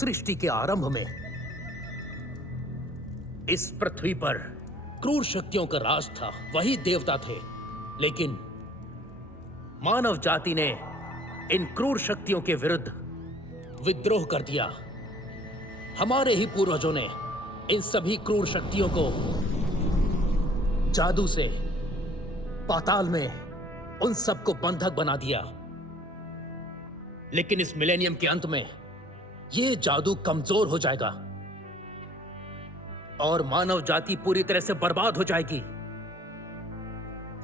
सृष्टि के आरंभ में इस पृथ्वी पर क्रूर शक्तियों का राज था, वही देवता थे। लेकिन मानव जाति ने इन क्रूर शक्तियों के विरुद्ध विद्रोह कर दिया। हमारे ही पूर्वजों ने इन सभी क्रूर शक्तियों को जादू से पाताल में उन सबको बंधक बना दिया। लेकिन इस मिलेनियम के अंत में यह जादू कमजोर हो जाएगा और मानव जाति पूरी तरह से बर्बाद हो जाएगी।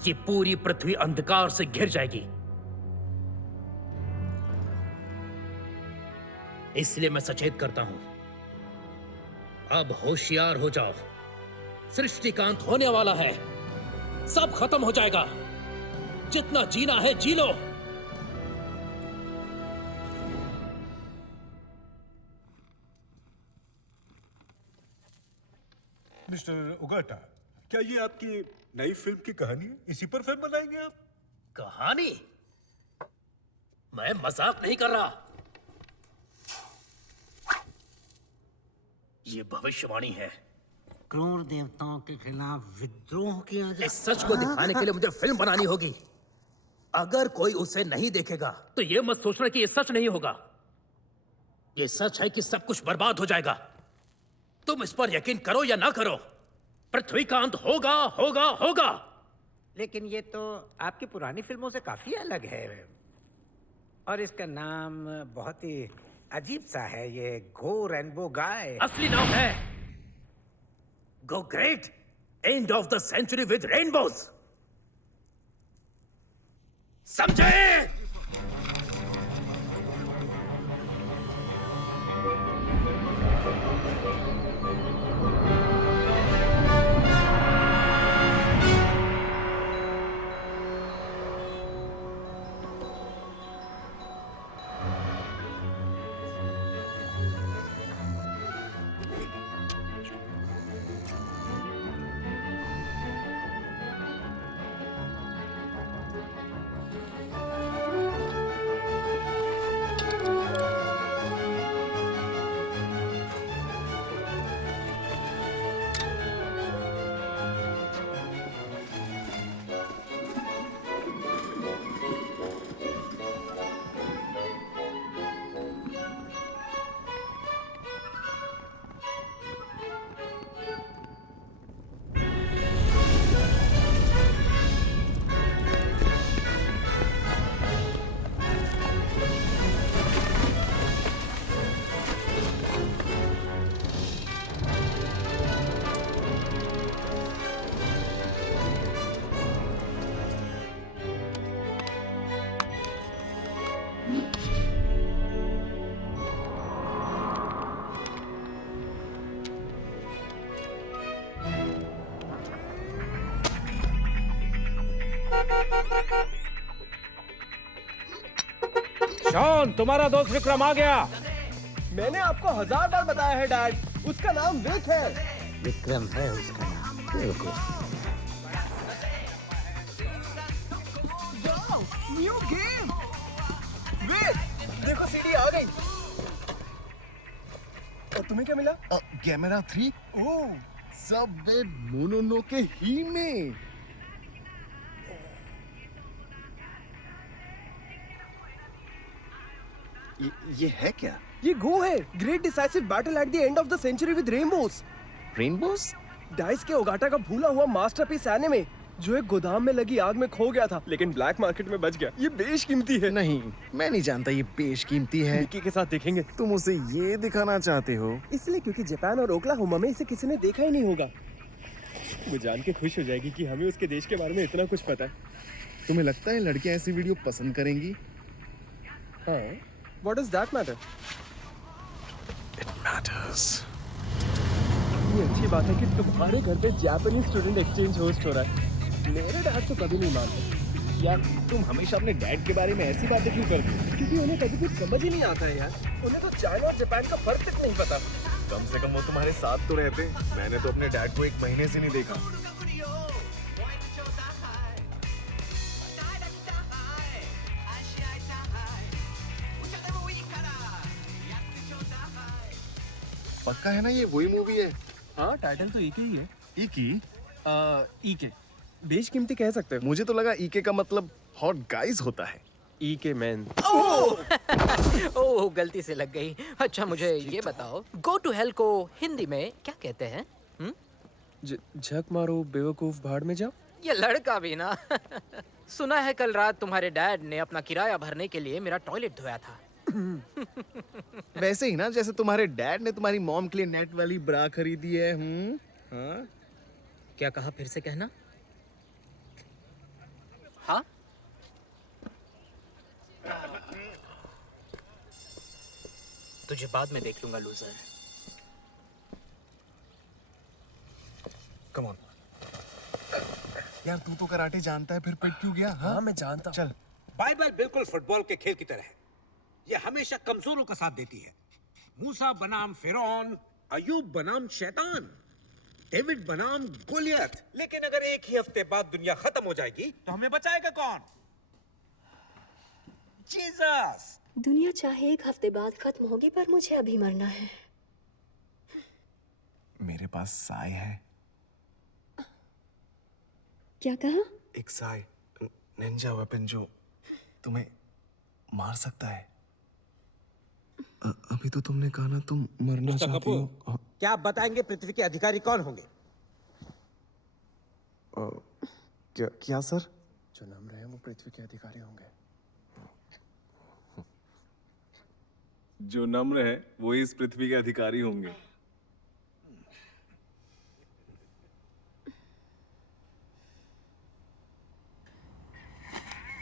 ये पूरी पृथ्वी अंधकार से घिर जाएगी। इसलिए मैं सचेत करता हूं, अब होशियार हो जाओ। सृष्टि का अंत होने वाला है, सब खत्म हो जाएगा। जितना जीना है जी लो। मिस्टर ओगाटा, क्या ये आपकी नई फिल्म की कहानी है? इसी पर फिल्म बनाएंगे आप? कहानी? मैं मजाक नहीं कर रहा। ये भविष्यवाणी है। क्रूर देवताओं के खिलाफ विद्रोह किया जाए। इस सच को दिखाने के लिए मुझे फिल्म बनानी होगी। अगर कोई उसे नहीं देखेगा तो यह मत सोचना कि यह सच नहीं होगा। यह सच है कि सब कुछ बर्बाद हो जाएगा। तुम इस पर यकीन करो या ना करो, पृथ्वी का अंत होगा होगा होगा। लेकिन ये तो आपकी पुरानी फिल्मों से काफी अलग है और इसका नाम बहुत ही अजीब सा है, ये गो रेनबो गाय। असली नाम है go great end of the century with rainbows. समझे? शॉन, तुम्हारा दोस्त विक्रम आ गया। मैंने आपको 1000 बार बताया है डैड, उसका नाम विक है। विक्रम है उसका नाम। New game. विक, देखो सीडी आ गई। और तुम्हें क्या मिला? कैमरा 3। ओह, सबवे मोनोनोके ही में। ये है क्या? ये गो है, great decisive battle at the end of the century with rainbows. Rainbows? Daisuke Ogata का भूला हुआ मास्टरपीस एनिमे जो एक गोदाम में लगी आग में खो गया था, लेकिन ब्लैक मार्केट में बच गया। ये बेशकीमती है। नहीं, मैं नहीं जानता ये बेशकीमती है। मिकी के साथ देखेंगे। तुम उसे ये दिखाना चाहते हो? इसलिए क्योंकि जापान और ओक्लाहोमा में इसे किसी ने देखा ही नहीं होगा। वो जान के खुश हो जाएगी कि हमें उसके देश के बारे में इतना कुछ पता है। तुम्हें लगता है लड़कियां ऐसी वीडियो पसंद करेंगी? हाँ, What does that matter? It matters. ये अच्छी बात है कि तुम्हारे घर पे जापानीज स्टूडेंट एक्सचेंज होस्ट हो रहा है। मेरे डैड तो कभी नहीं मानते। यार, तुम हमेशा अपने डैड के बारे में ऐसी बातें क्यों करते हो? क्योंकि उन्हें कभी कुछ समझ ही नहीं आता है यार। उन्हें तो चाइना और जापान का फर्क तक नहीं पता। कम से कम वो तुम्हारे साथ तो रहते। मैंने तो अपने डैड को 1 महीने से नहीं देखा। पक्का है ना ये वही मूवी है? हाँ, टाइटल तो एक ही है। इकी? ईके बेशकीमती कह सकते हो। मुझे तो लगा ईके का मतलब हॉट गाइज होता है। ईके मैन। ओह गलती से लग गई। अच्छा मुझे ये बताओ, गो टू हेल को हिंदी में क्या कहते हैं? झक मारो बेवकूफ, भाड़ में जाओ। ये लड़का भी ना। सुना है कल रात तुम्हारे डैड ने अपना किराया भरने के लिए मेरा टॉयलेट धोया था। वैसे ही ना जैसे तुम्हारे डैड ने तुम्हारी मॉम के लिए नेट वाली ब्रा खरीदी है। हाँ? क्या कहा, फिर से कहना। हाँ तुझे बाद में देख लूंगा लूजर। कम ऑन यार, तू तो कराटे जानता है, फिर पिट क्यों गया? हाँ मैं जानता हूँ। चल। बाइबल बिल्कुल फुटबॉल के खेल की तरह है। ये हमेशा कमजोरों का साथ देती है। मूसा बनाम फिरौन, अयूब बनाम शैतान, डेविड बनाम गोलियत। लेकिन अगर एक ही हफ्ते बाद दुनिया खत्म हो जाएगी तो हमें बचाएगा कौन? जीसस। दुनिया चाहे एक हफ्ते बाद खत्म होगी, पर मुझे अभी मरना है। मेरे पास साय है। क्या कहा? एक साय, निंजा वेपन जो तुम्हें मार सकता है। अभी तो तुमने कहा ना तुम मरना चाहती हो। क्या आप बताएंगे पृथ्वी के अधिकारी कौन होंगे? क्या सर? जो नम्र है वो पृथ्वी के अधिकारी होंगे। जो नम्र है वो इस पृथ्वी के अधिकारी होंगे।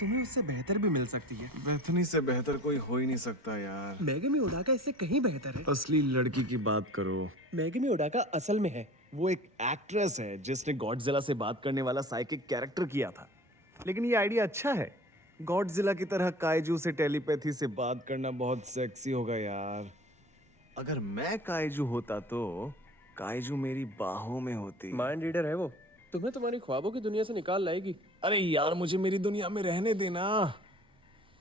तुम्हें उससे बेहतर भी मिल सकती है। बेथनी से बेहतर कोई हो ही नहीं सकता यार। मैगमी ओडाका इससे कहीं बेहतर है। असली लड़की की बात करो। मैगमी ओडाका असल में है। वो एक एक्ट्रेस है जिसने गॉडजिला से बात करने वाला साइकिक कैरेक्टर किया था। लेकिन ये आइडिया अच्छा है। गॉडजिला की तरह काइजू से टेलीपैथी से बात करना बहुत सेक्सी होगा यार। अगर मैं काइजू होता तो काइजू मेरी बाहों में होती। माइंड रीडर है वो। तुम्हें तुम्हारी ख्वाबों की दुनिया से निकाल लाएगी। अरे यार, मुझे मेरी दुनिया में रहने देना।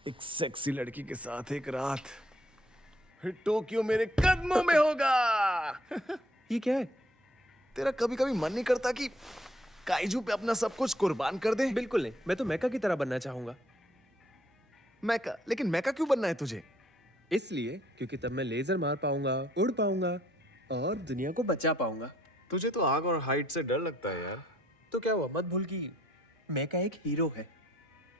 एक सेक्सी लड़की के साथ एक रात, फिर टोक्यो मेरे कदमों में होगा। ये क्या है? तेरा कभी कभी मन नहीं करता कि काइजू पे अपना सब कुछ कुर्बान कर दे? बिल्कुल नहीं। मैं तो मैका की तरह बनना चाहूंगा। मैका? लेकिन मैका क्यों बनना है तुझे? इसलिए क्योंकि तब मैं लेजर मार पाऊंगा, उड़ पाऊंगा और दुनिया को बचा पाऊंगा। तुझे तो आग और हाइट से डर लगता है यार। तो क्या हुआ, मत भूल कि मैका एक हीरो है,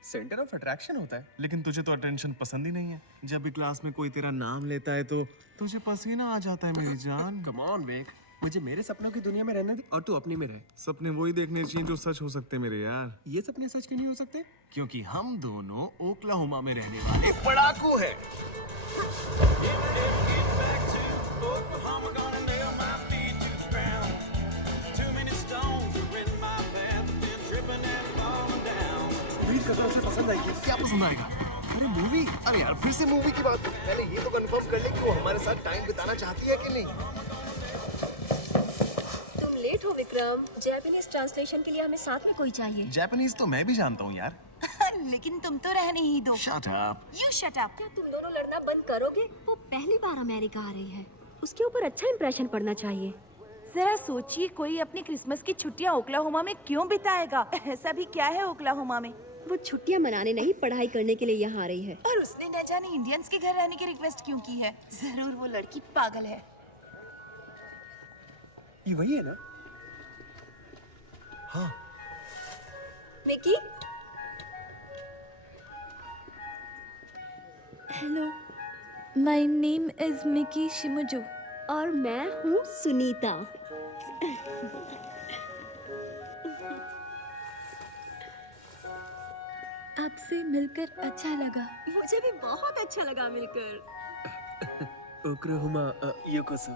सेंटर ऑफ अट्रैक्शन होता है। लेकिन तुझे तो अटेंशन पसंद ही नहीं है। जब भी क्लास में कोई तेरा नाम लेता है तो तुझे पसीना आ जाता है मेरी जान। कम ऑन वेक, मुझे मेरे सपनों की दुनिया में रहने दे और तू अपनी में रह। सपने वही देखने चाहिए जो सच हो सकते मेरे यार। ये सपने सच क्यों नहीं हो सकते? क्योंकि हम दोनों ओक्लाहोमा में रहने वाले पढ़ाकू हैं। पसंद आएगी। क्या पसंद आएगा? अरे मूवी? अरे यार फिर से मूवी की बात। पहले ये तो कंफर्म कर ले कि वो हमारे साथ टाइम बिताना चाहती है कि नहीं। तुम लेट हो विक्रम। जापानीज ट्रांसलेशन के लिए हमें साथ में कोई चाहिए। जापानीज तो मैं भी जानता हूँ यार। लेकिन तुम तो रहने ही दो। Shut up. You shut up. क्या तुम दोनों लड़ना बंद करोगे? वो पहली बार अमेरिका आ रही है, उसके ऊपर अच्छा इंप्रेशन पड़ना चाहिए। जरा सोचिए, कोई अपनी क्रिसमस की छुट्टियां ओक्लाहोमा में क्यों बिताएगा? ऐसा भी क्या है ओक्लाहोमा में? वो छुट्टियां मनाने नहीं, पढ़ाई करने के लिए यहाँ आ रही है। और उसने न जाने इंडियंस के घर रहने की रिक्वेस्ट क्यों की है? जरूर वो लड़की पागल है। ये वही है ना? हाँ। Mickey, hello, my name is Mickey Shimizu और मैं हूँ सुनीता। आपसे मिलकर अच्छा लगा। मुझे भी बहुत अच्छा लगा मिलकर। ओक्लाहोमा योकोसो।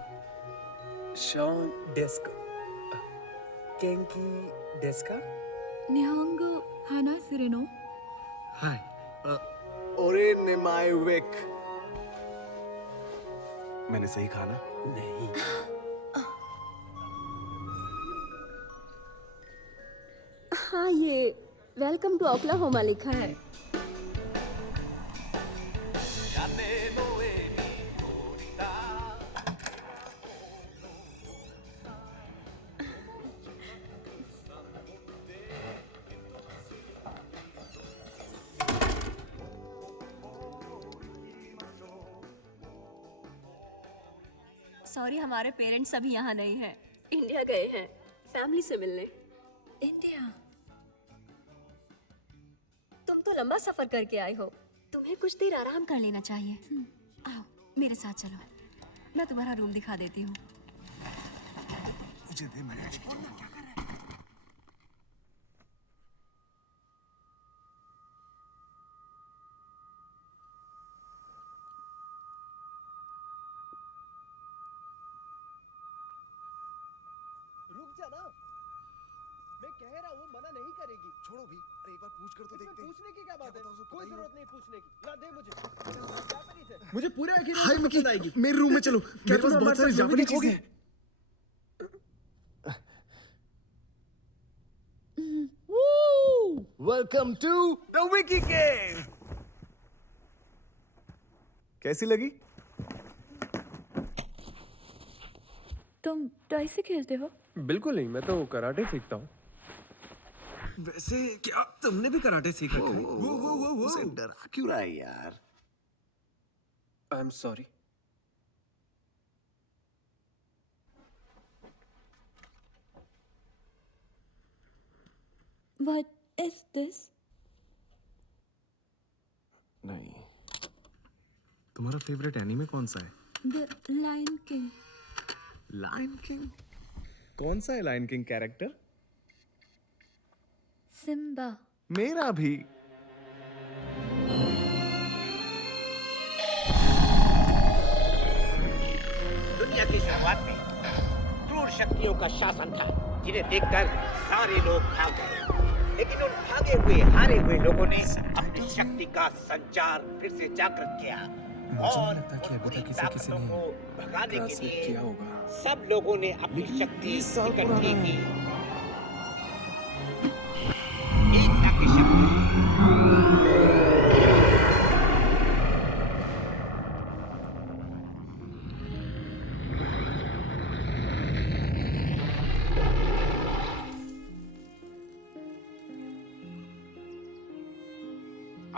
शॉन डेस्का। केंकी डेस्का। निहोंगो हाना सिरेनो। हाय। ओरे नेमाइवेक। मैंने सही कहा ना? नहीं। हाँ, ये वेलकम टू ओक्लाहोमा लिखा है। सॉरी, हमारे पेरेंट्स अभी यहाँ नहीं हैं। इंडिया गए हैं फैमिली से मिलने। इंडिया? तुम तो लंबा सफर करके आए हो, तुम्हें कुछ देर आराम कर लेना चाहिए। आओ मेरे साथ चलो, मैं तुम्हारा रूम दिखा देती हूँ। मुझे दे, मैंने क्या कर रहा है? रुक जा ना, मैं कह रहा हूँ मना नहीं करेगी। छोड़ो भी, अरे एक बार पूछ कर तो देखते हैं। पूछने की क्या बात है? पता उसे पता कोई ही हो। जरूरत नहीं पूछने की। ला दे मुझे। जापानीज है। मुझे पूरे यकीन है हाय तुम्हें मिकी, पसंद आएगी। मेरे रूम में चलो। मेरे पास बहुत सारी जापानी चीजें हैं। Welcome to the Vicky game. कैसी लगी? तुम डाई से खेलते हो? बिल्कुल नहीं, मैं तो कराटे सीखता हूँ। वैसे क्या तुमने भी कराटे सीख रखा है? वो उसे डरा क्यों रहा है यार? I am sorry. What is this? नहीं। तुम्हारा फेवरेट एनीमे कौन सा है? The Lion King. Lion King? कौन सा है लायन किंग कैरेक्टर? Simba. मेरा भी। दुनिया की शुरुआत में क्रूर शक्तियों का शासन था, जिन्हें देखकर सारे लोग भाग गए। लेकिन उन भागे हुए हारे हुए लोगों ने अपनी शक्ति का संचार फिर से जागृत किया और अभी तक किसी को भगाने के लिए सब लोगों ने अपनी शक्ति इकट्ठी की। एकता की शक्ति।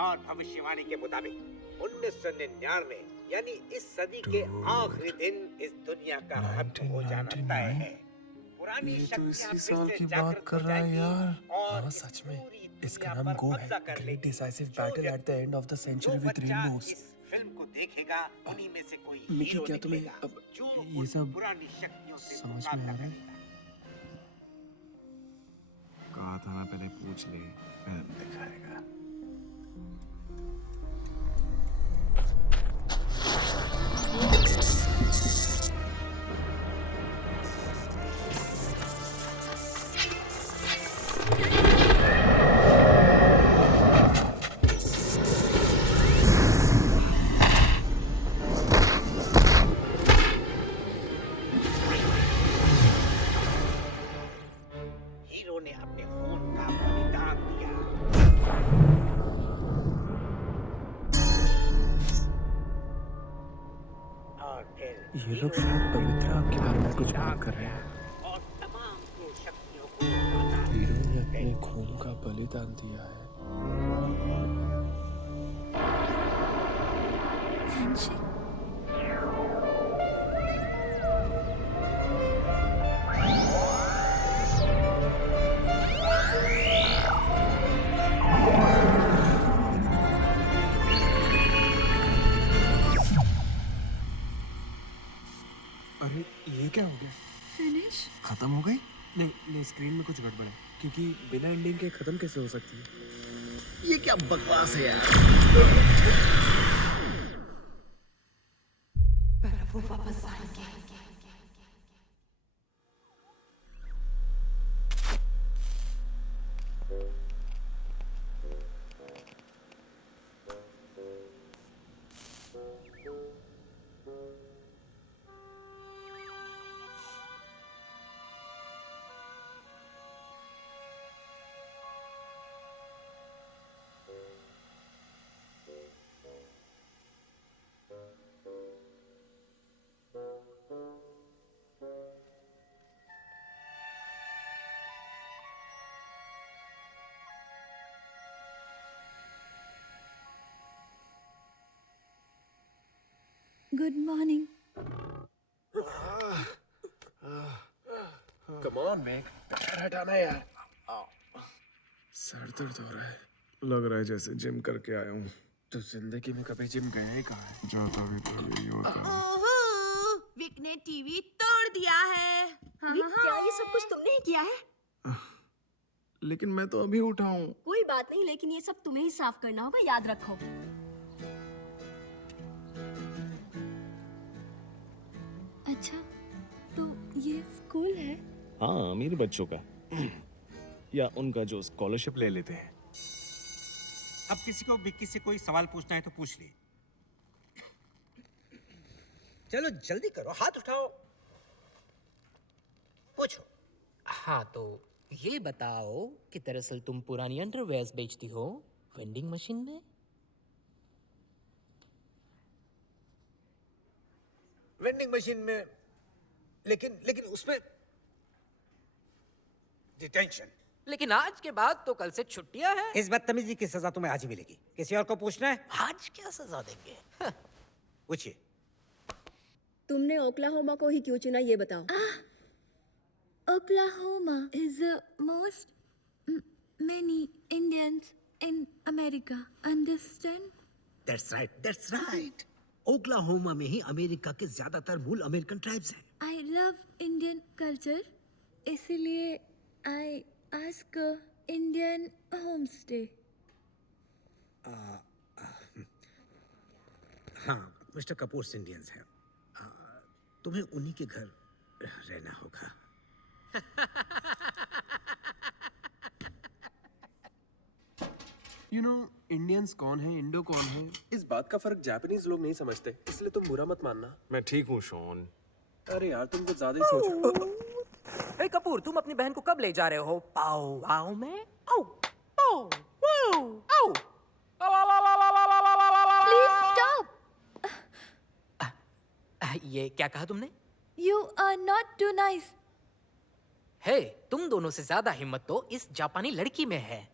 और भविष्यवाणी के मुताबिक 1999 यानी इस सदी के आखिरी दिन इस दुनिया का खत्म हो जाना तय है। पुरानी शक्तियां फिर से जागृत हो जाएंगी और सच में पूरी इसका दुनिया नाम पर गो है। कब्जा कर ग्रेट लेगी। डिसाइसिव जो बैटल एट द व्यक्ति- एंड ऑफ द जो सेंचुरी विद बच्चा रेनबोस। इस फिल्म को देखेगा उन्हीं में से कोई मिकी, हीरो क्या तुम्हें निकलेगा, अब जो ये उन सब पुरानी शक्तियों से समझ में मुकाबला आ रहा है? करेगा। कहा था ना पहले पूछ ले, फिल्म दिखाएगा। हीरो ने अपने खून का बलिदान दिया। और फिर ये लोग शायद पवित्रा के बारे में कुछ बात कर रहे हैं। और तमाम क्रूर शक्तियों को माता हीरो ने अपने खून का बलिदान दिया है। अरे ये क्या हो गया? Finish? खत्म हो गई? नहीं, स्क्रीन में कुछ गड़बड़ है, क्योंकि बिना एंडिंग के खत्म कैसे हो सकती है? ये क्या बकवास है यार? Good morning. Come on make, पैर हटाना यार। सर दर्द हो रहा है। लग रहा है जैसे जिम करके आया हूँ। तो जिंदगी में कभी जिम गया ही कहाँ है? जाता भी तो यही होता है। ओहो, विक ने टीवी तोड़ दिया है। क्या ये सब कुछ तुमने ही किया है? लेकिन मैं तो अभी उठा हूँ। कोई बात नहीं, लेकिन ये सब तुम्हें ही साफ करना होगा, याद रखो। अच्छा, तो ये स्कूल है? हाँ, अमीर बच्चों का या उनका जो स्कॉलरशिप ले लेते हैं। अब किसी को विक्की से कोई सवाल पूछना है तो पूछ ले। चलो जल्दी करो, हाथ उठाओ, पूछो। हाँ, तो ये बताओ कि दरअसल तुम पुरानी अंडरवेयर्स बेचती हो वेंडिंग मशीन में? वेंडिंग मशीन में, लेकिन उसमें डिटेंशन। लेकिन आज के बाद तो कल से छुट्टियां हैं। इस बदतमीजी की सजा तुम्हें आज ही मिलेगी। किसी और को पूछना है? आज क्या सजा देंगे? पूछिए। तुमने ओक्लाहोमा को ही क्यों चुना, ये बताओ। Oklahoma is the most many Indians in America. Understand? That's right. Oklahoma में ही अमेरिका के ज्यादातर मूल अमेरिकन ट्राइब्स हैं। I love Indian culture. इसीलिए I ask a Indian homestay. हाँ, मिस्टर कपूर इंडियंस हैं। तुम्हें उन्हीं के घर रहना होगा। You know, इंडियन्स कौन है, इंडो कौन है, इस बात का फर्क जापानीज लोग नहीं समझते, इसलिए तुम बुरा मत मानना। मैं ठीक हूँ शॉन। अरे यार, तुम कुछ ज्यादा ही सोच रहे हो। कपूर, तुम अपनी बहन को कब ले जा रहे हो? पाओ आओ में? आओ आओ आओ आओ। Please stop. ये क्या कहा तुमने? You are not too nice. हे, तुम दोनों से ज्यादा हिम्मत तो इस जापानी लड़की में है।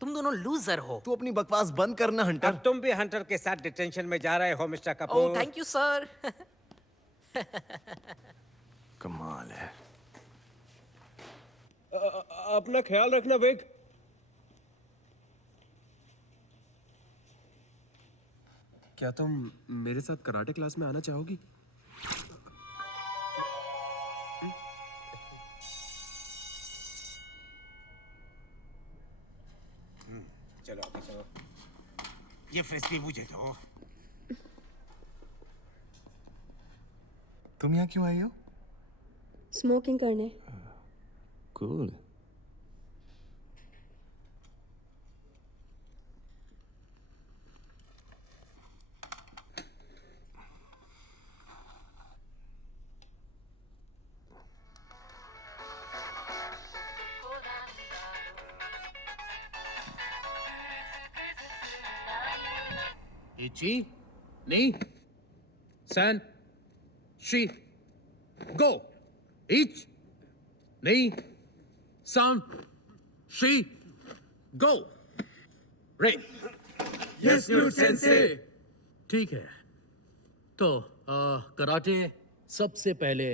तुम दोनों लूजर हो। तू अपनी बकवास बंद करना हंटर। अब तुम भी हंटर के साथ डिटेंशन में जा रहे हो mister oh, Kapoor. Thank you sir. कमाल है। अपना ख्याल रखना विक। क्या तुम मेरे साथ कराटे क्लास में आना चाहोगी? चलो आगे चलो। ये फ्रिस्बी मुझे दो। तुम यहाँ क्यों आई हो? स्मोकिंग करने। Cool. Ichi, ni, san, shi, go. Ich, ni, san, shi, go. Ray. Yes, your sensei. ठीक है। तो कराटे सबसे पहले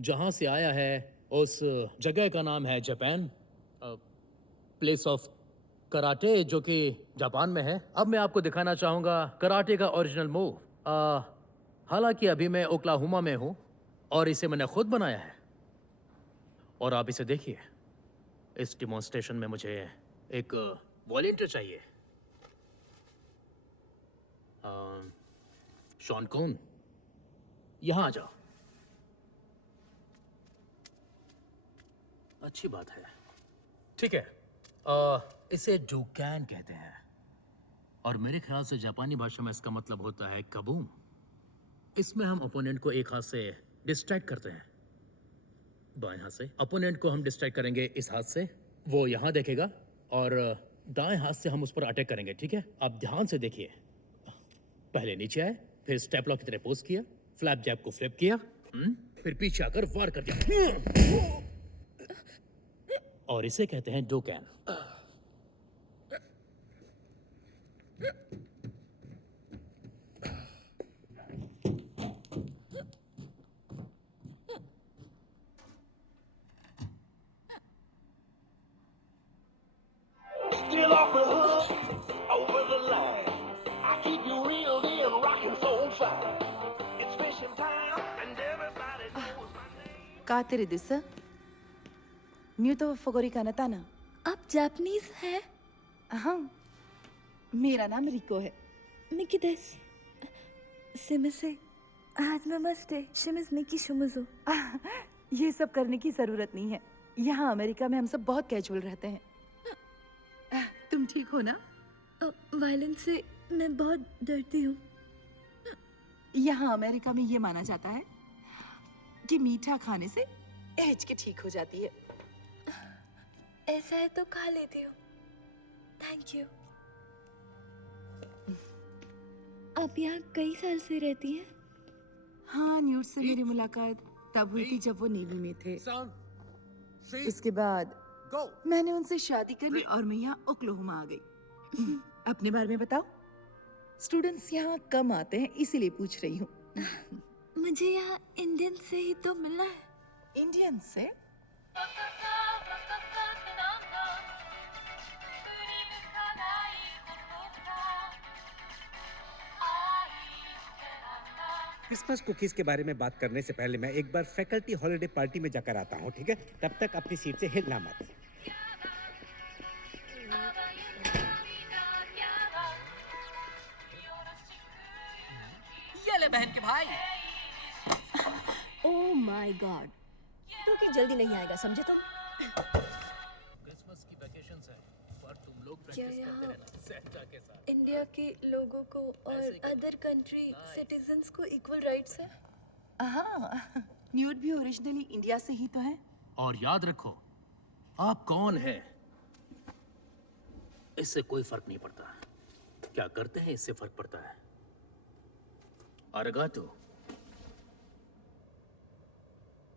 जहां से आया है उस जगह का नाम है जापान, प्लेस ऑफ कराटे, जो कि जापान में है। अब मैं आपको दिखाना चाहूंगा कराटे का ओरिजिनल मूव। हालांकि अभी मैं ओक्लाहोमा में हूं और इसे मैंने खुद बनाया है। और आप इसे देखिए। इस डिमॉन्स्ट्रेशन में मुझे एक वॉलंटियर चाहिए। शॉन कून, यहां आ जाओ। अच्छी बात है। ठीक है, इसे डूकैन कहते हैं और मेरे ख्याल से जापानी भाषा में इसका मतलब होता है कबूम। इसमें हम ओपोनेंट को एक हाथ से डिस्ट्रैक्ट करते हैं, बाएं हाथ से। ओपोनेंट को हम डिस्ट्रैक्ट करेंगे इस हाथ से, वो यहाँ देखेगा, और दाएं हाथ से हम उस पर अटैक करेंगे। ठीक है, आप ध्यान से देखिए। पहले नीचे आए, फिर स्टेप लॉक की तरह पोज किया, फ्लैप जैब को फ्लिप किया, फिर पीछे आकर वार कर दिया, और इसे कहते हैं डोकैन। कातेरे दिस न्यू तो फगोरी का नताना। आप जापानीज हैं? हाँ, मेरा नाम रिको है। मिकी देस। सिमसे। आज नमस्ते। शिमिज मिकी शुमुजो। ये सब करने की जरूरत नहीं है। यहाँ अमेरिका में हम सब बहुत कैजुअल रहते हैं। तुम ठीक हो ना? वायलेंस से मैं बहुत डरती हूँ। यहाँ अमेरिका में ये माना जाता है कि मीठा खाने से एज के ठीक हो जाती है। ऐसा है तो खा लेती हूँ। Thank you. आप यहाँ कई साल से रहती हैं? हाँ, न्यूट से मेरी मुलाकात तब हुई थी जब वो नेवी में थे। इसके बाद मैंने उनसे शादी कर ली और मैं यहाँ ओक्लाहोमा आ गई। अपने बारे में बताओ। स्टूडेंट्स यहाँ कम आते हैं इसीलिए पूछ रही हूँ। मुझे यहाँ इंडियन से ही तो मिला है। इंडियन से? क्रिसमस कुकीज के बारे में बात करने से पहले मैं एक बार फैकल्टी हॉलिडे पार्टी में जाकर आता हूँ, ठीक है? तब तक अपनी सीट से हिलना मत। ये ले बहन के भाई। ओह माय गॉड, क्योंकि जल्दी नहीं आएगा, समझे तुम? क्रिसमस की वैकेशंस है, पर तुम लोग क्या प्रैक्टिस करते यहाँ रहना सेंटा के साथ। इंडिया के लोगों को और अदर कंट्री सिटीजन्स को इक्वल राइट्स है? हाँ, न्यूट भी ओरिजिनली इंडिया से ही तो है। और याद रखो, आप कौन हैं इससे कोई फर्क नहीं पड़ता। क्या करते हैं इससे फर्क पड़ता है। अरगाटो,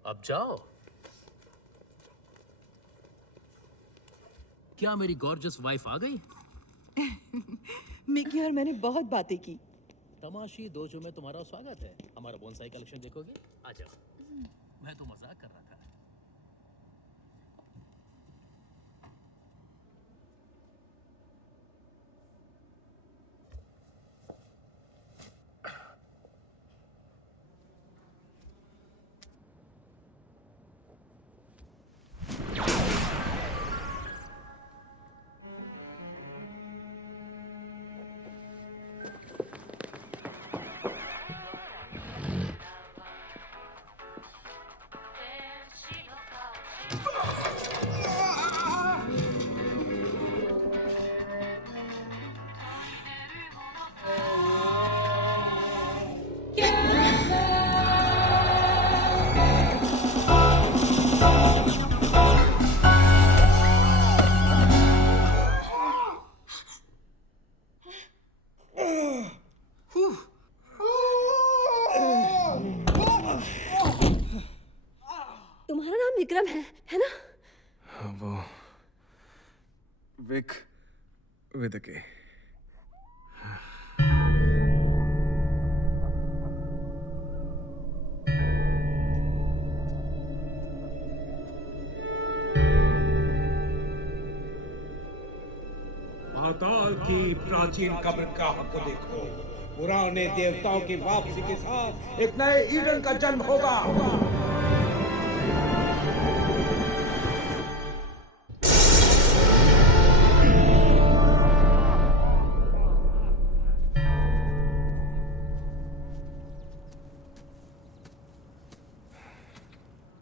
अब जाओ। क्या मेरी गॉर्जस वाइफ आ गई? मिकी और मैंने बहुत बातें की। तमाशी दोजो में तुम्हारा स्वागत है। हमारा बोनसाई कलेक्शन देखोगे? आ जाओ। मैं तो मजाक कर रहा था। तुम्हारा नाम विक्रम है ना? वो विक विद के। पाताल की प्राचीन कब्रगाह को देखो। पुराने देवताओं की वापसी के साथ एक नए ईडन का जन्म होगा।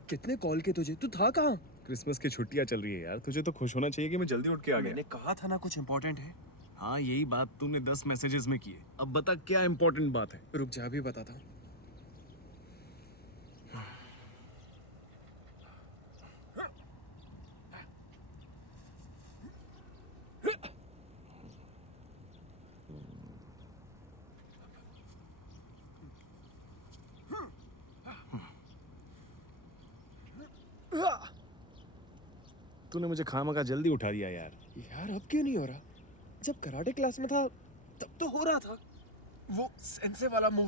कितने कॉल के तुझे? तू था कहाँ? क्रिसमस की छुट्टियां चल रही है यार, तुझे तो खुश होना चाहिए कि मैं जल्दी उठ के आ गया। मैंने कहा था ना कुछ इम्पोर्टेंट है। हाँ, यही बात तूने 10 मैसेजेस में की है। अब बता क्या इम्पोर्टेंट बात है। रुक जा, भी बताता हूँ। तूने मुझे खामखा जल्दी उठा दिया यार। यार अब क्यों नहीं हो रहा? जब कराटे क्लास में था तब तो हो रहा था वो सेंसे वाला मूव।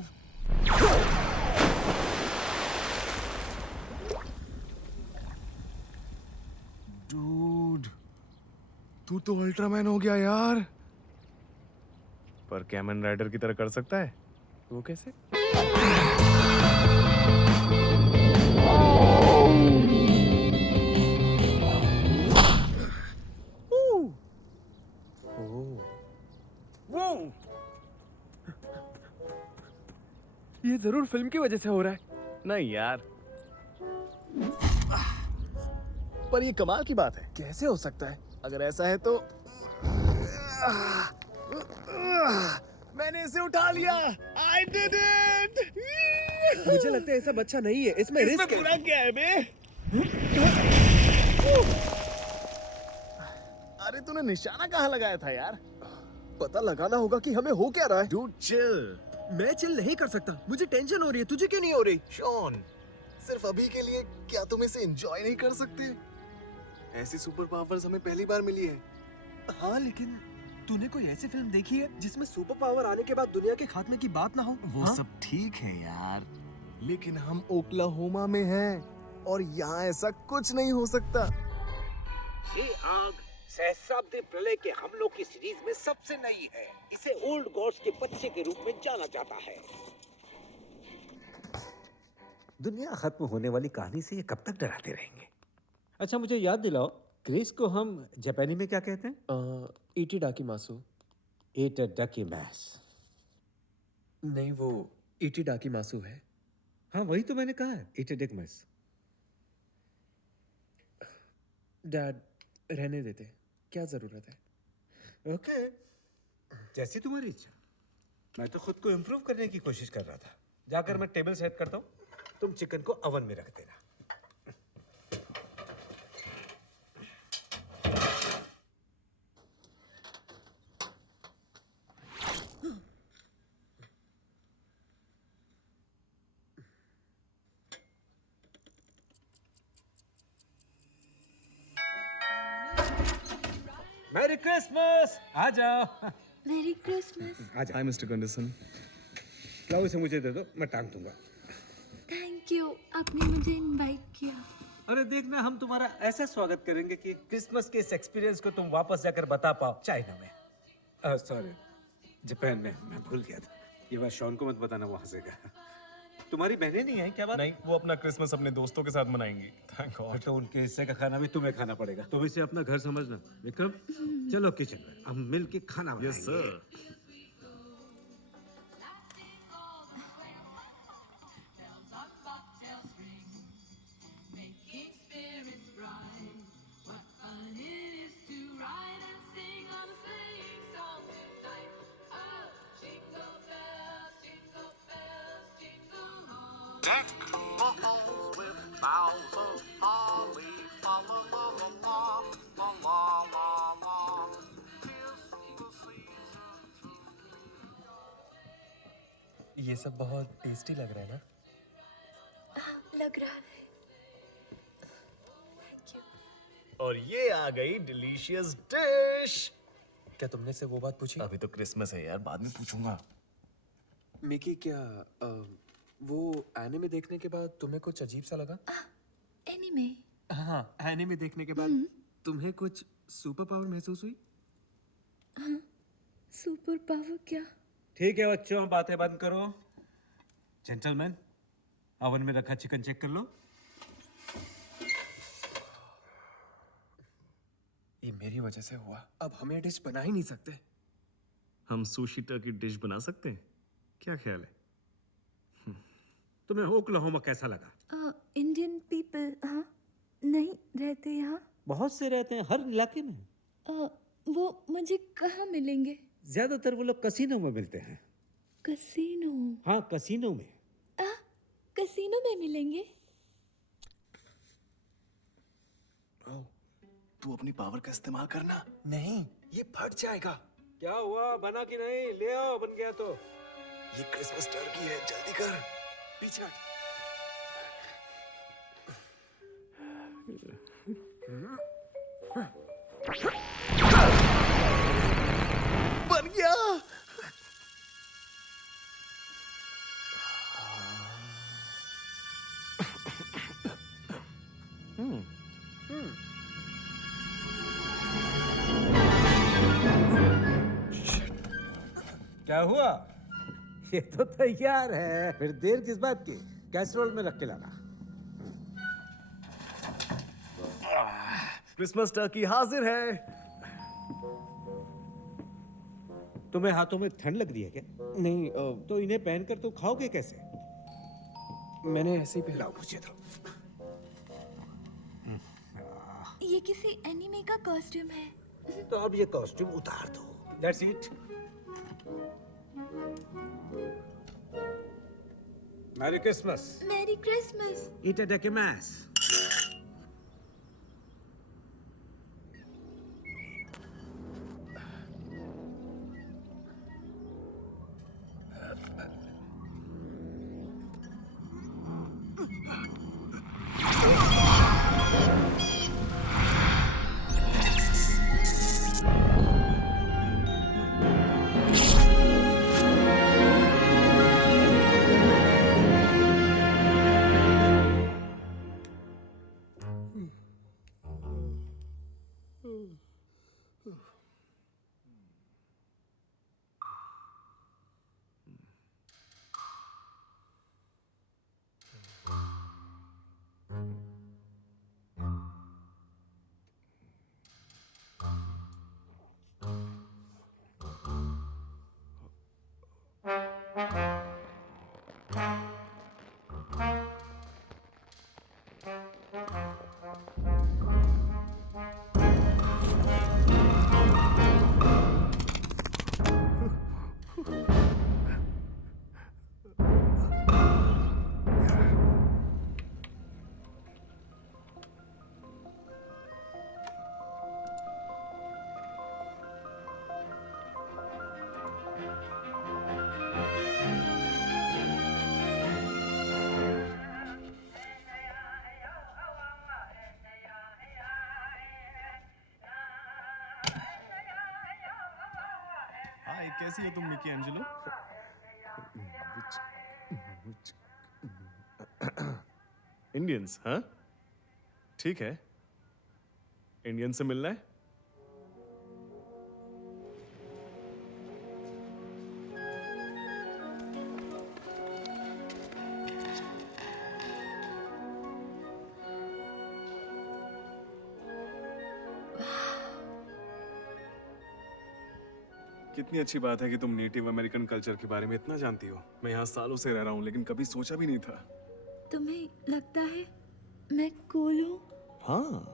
डूड, तू तो अल्ट्रामैन हो गया यार। पर कैमन राइडर की तरह कर सकता है? वो कैसे? ये जरूर फिल्म की वजह से हो रहा है। नहीं यार, पर ये कमाल की बात है। कैसे हो सकता है? अगर ऐसा है तो मैंने इसे उठा लिया। I did it! मुझे लगता है ऐसा बच्चा नहीं है, इसमें रिस्क है। पूरा क्या है बे? अरे तूने निशाना कहाँ लगाया था यार? पता लगाना होगा कि हमें हो क्या रहा है। Dude, chill. मैं चिल नहीं कर सकता, मुझे टेंशन हो रही है। तुझे क्यों नहीं हो रही? शॉन, सिर्फ अभी के लिए क्या तुम इसे एंजॉय नहीं कर सकते? ऐसी सुपर पावर्स हमें पहली बार मिली है। हाँ, लेकिन तूने कोई ऐसी फिल्म देखी है जिसमें सुपर पावर आने के बाद दुनिया के खात्मे की बात ना हो? वो सब ठीक है यार, लेकिन हम ओक्लाहोमा में हैं और यहाँ ऐसा कुछ नहीं हो सकता। ये आग सहस्राब्दी प्रलय के हमलों की सीरीज में सबसे नई है। इसे ओल्ड गॉड्स के बच्चे के रूप में जाना जाता है। दुनिया खत्म होने वाली कहानी से ये कब तक डराते रहेंगे? अच्छा मुझे याद दिलाओ, क्रिस को हम जापानी में क्या कहते हैं? इटी डाकी मासू। एट डकी मैस। नहीं, वो इटी डाकी मासू है। हाँ वही तो मैंने कहा है, एट डक मैस। डैड, रहने देते, क्या जरूरत है? ओके, जैसी तुम्हारी इच्छा। मैं तो खुद को इम्प्रूव करने की कोशिश कर रहा था। जाकर मैं टेबल सेट करता हूँ, तुम चिकन को ओवन में रख देना। Merry Christmas! आ जाओ। मेरी क्रिसमस। आ जाओ। Hi mister condition. लाओ इसे मुझे दे दो, मैं टांग दूंगा। थैंक यू, आपने मुझे इनवाइट किया। अरे देखना, हम तुम्हारा ऐसा स्वागत करेंगे कि क्रिसमस के इस एक्सपीरियंस को तुम वापस जाकर बता पाओ। चाइना में, सॉरी, जापान में, मैं भूल गया था। ये बात शॉन को मत बताना, वो हंसेगा। तुम्हारी बहनें नहीं आई क्या बात? नहीं, वो अपना क्रिसमस अपने दोस्तों के साथ मनाएंगी। Thank God. तो उनके हिस्से का खाना भी तुम्हें खाना पड़ेगा। तुम इसे अपना घर समझना। विक्रम, चलो किचन में, हम मिल के खाना बनाएंगे। Yes sir. Deck the halls with boughs of holly, fa la la la la, la la la la. Tis the season. ये सब बहुत टेस्टी लग रहा है ना? लग रहा है। Thank you. और ये आ गई डिलीशियस डिश। क्या तुमने से वो बात पूछी? अभी तो क्रिसमस है यार, बाद में पूछूंगा। मिकी, क्या वो एनिमे देखने के बाद तुम्हें कुछ अजीब सा लगा? एनीमे? हाँ, एनिमे देखने के बाद तुम्हें कुछ सुपर पावर महसूस हुई? हाँ, सुपर पावर क्या? ठीक है बच्चों, बातें बंद करो। जेंटलमैन, ओवन में रखा चिकन चेक कर लो। ये मेरी वजह से हुआ। अब हम ये डिश बना ही नहीं सकते। हम सुशी टर्की डिश बना सकते हैं, क्या ख्याल है? तुम्हें ओक्लाहोमा कैसा लगा? इंडियन पीपल हाँ नहीं रहते यहाँ। बहुत से रहते हैं हर इलाके में। वो मुझे कहाँ मिलेंगे? ज्यादातर वो लोग कसीनो में मिलते हैं। कसीनो? हाँ कसीनो में। कसीनो में मिलेंगे? तू अपनी पावर का इस्तेमाल करना। नहीं, ये फट जाएगा। क्या हुआ, बना कि नहीं? ले आओ, बन गया तो। ये क्रिसमस टर्की है, जल्दी कर। पीछे हट। बन गया। क्या हुआ? ये तो तैयार है, फिर देर किस बात की? कैसरोल में रख के लाना। क्रिसमस टर्की हाजिर है। तुम्हें हाथों में ठंड लग रही है क्या? नहीं, तो इन्हें पहनकर तो खाओगे कैसे? मैंने ऐसे ही लाओ मुझे दो। ये किसी एनिमे का कॉस्ट्यूम है। तो अब ये कॉस्ट्यूम उतार दो। That's it. Merry Christmas. Merry Christmas. Itadakimasu. हाय, कैसी हो तुम मिकी एंजेलो? इंडियंस, हाँ? ठीक है। इंडियन से मिलना है? कितनी अच्छी बात है कि तुम नेटिव अमेरिकन कल्चर के बारे में इतना जानती हो। मैं यहाँ सालों से रह रहा हूँ, लेकिन कभी सोचा भी नहीं था। तुम्हें लगता है मैं कूल हूँ? हाँ।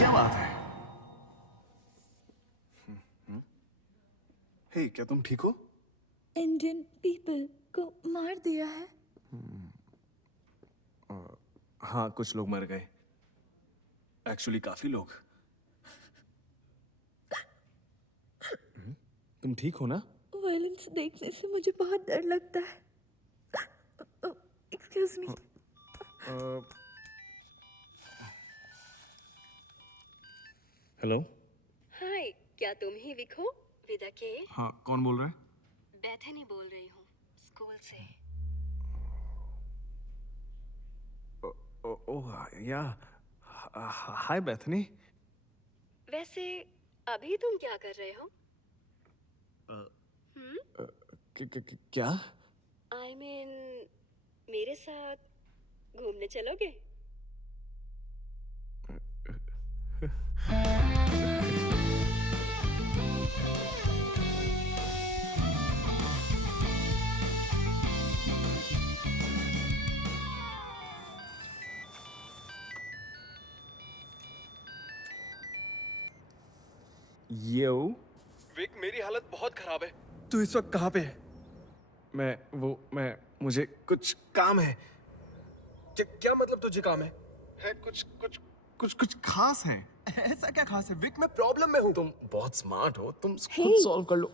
क्या बात है? हे, क्या तुम ठीक हो? इंडियन पीपल को मार दिया है। हाँ, कुछ लोग मर गए। एक्चुअली काफी लोग। तुम ठीक हो ना? वायलेंस देखने से मुझे बहुत डर लगता है। Excuse me. हेलो। हाय, क्या तुम ही विक हो? विदा के? हाँ, कौन बोल रहा है? बेथनी बोल रही हूँ, स्कूल से। ओह या, हाय बेथनी। वैसे अभी तुम क्या कर रहे हो? क्या? आई मीन मेरे साथ घूमने चलोगे? यो विक, मेरी हालत बहुत खराब है। तू इस वक्त कहाँ पे है? मुझे कुछ काम है। क्या मतलब तुझे काम है? कुछ खास है। ऐसा क्या खास है विक? मैं प्रॉब्लम में हूँ। तुम बहुत स्मार्ट हो, तुम खुद सॉल्व कर लो।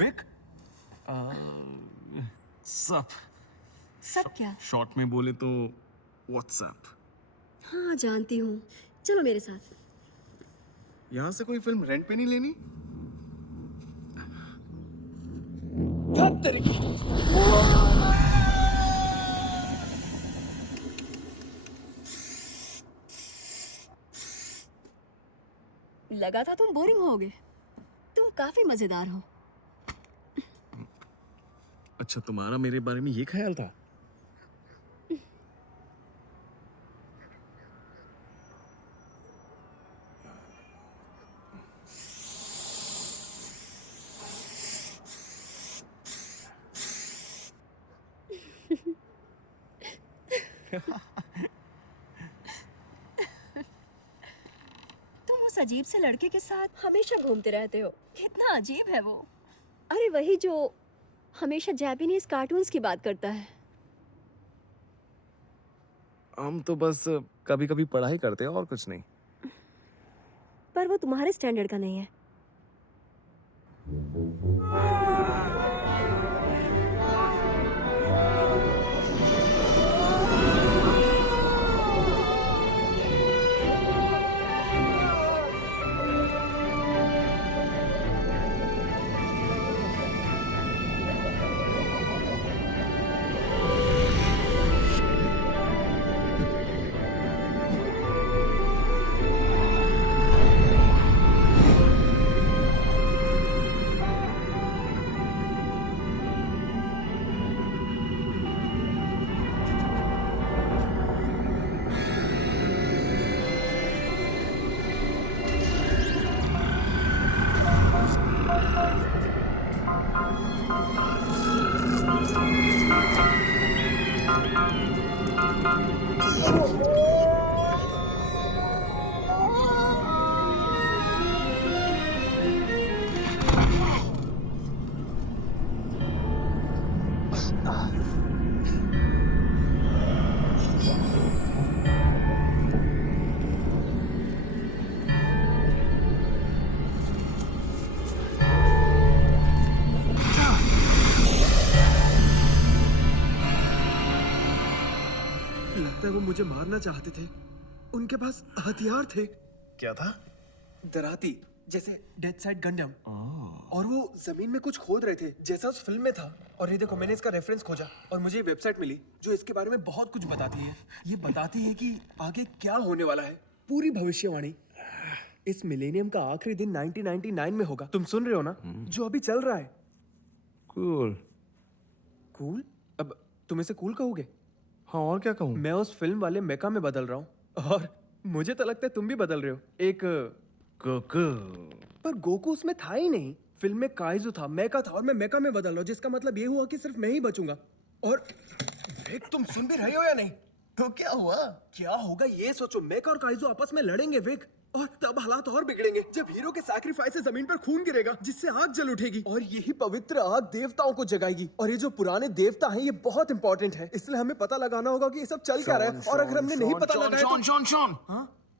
विक, सब क्या? शॉर्ट में बोले तो व्हाट्सएप। हाँ जानती हूँ, चलो मेरे साथ। यहाँ से कोई फिल्म रेंट पे नहीं लेनी? लगा था तुम बोरिंग होगे। तुम काफी मजेदार हो। अच्छा, तुम्हारा मेरे बारे में ये ख्याल था? तुम उस अजीब से लड़के के साथ हमेशा घूमते रहते हो। कितना अजीब है वो। अरे वही जो हमेशा जापानीज कार्टून्स की बात करता है। हम तो बस कभी कभी पढ़ाई करते हैं और कुछ नहीं। पर वो तुम्हारे स्टैंडर्ड का नहीं है। लगता है वो मुझे मारना चाहते थे। उनके पास हथियार थे। क्या था? दराती, जैसे डेड साइड गंडम। और वो जमीन में कुछ खोद रहे थे, जैसा उस फिल्म में था। और ये देखो, मैंने इसका रेफरेंस खोजा और मुझे ये वेबसाइट मिली जो इसके बारे में बहुत कुछ बताती है। ये बताती है कि आगे क्या होने वाला है, पूरी भविष्यवाणी। इस मिलेनियम का आखिरी दिन 1999 में होगा। तुम सुन रहे हो ना? जो अभी चल रहा है। कूल। कूल? अब तुम इसे कूल कहोगे? हाँ, और क्या कहूँ? मैं उस फिल्म वाले मेका में बदल रहा हूँ और मुझे तो लगता है तुम भी बदल रहे हो। एक गोकू। पर गोकू उसमें था ही नहीं। फिल्म में काइजू था, मेका था, और मैं मेका में बदल रहा हूँ, जिसका मतलब ये हुआ कि सिर्फ मैं ही बचूंगा। और विक, तुम सुन भी रहे हो या नहीं? तो क्या हुआ? क्या होगा ये सोचो। मेका और काइजू आपस में लड़ेंगे विक, और तब हालात और बिगड़ेंगे जब हीरो के सैक्रिफाइस से जमीन पर खून गिरेगा, जिससे आग जल उठेगी, और यही पवित्र आग देवताओं को जगाएगी। और ये जो पुराने देवता हैं, ये बहुत इंपॉर्टेंट है, इसलिए हमें पता लगाना होगा कि ये सब चल क्या रहा है। और अगर हमने नहीं पता लगाया तो... शॉन,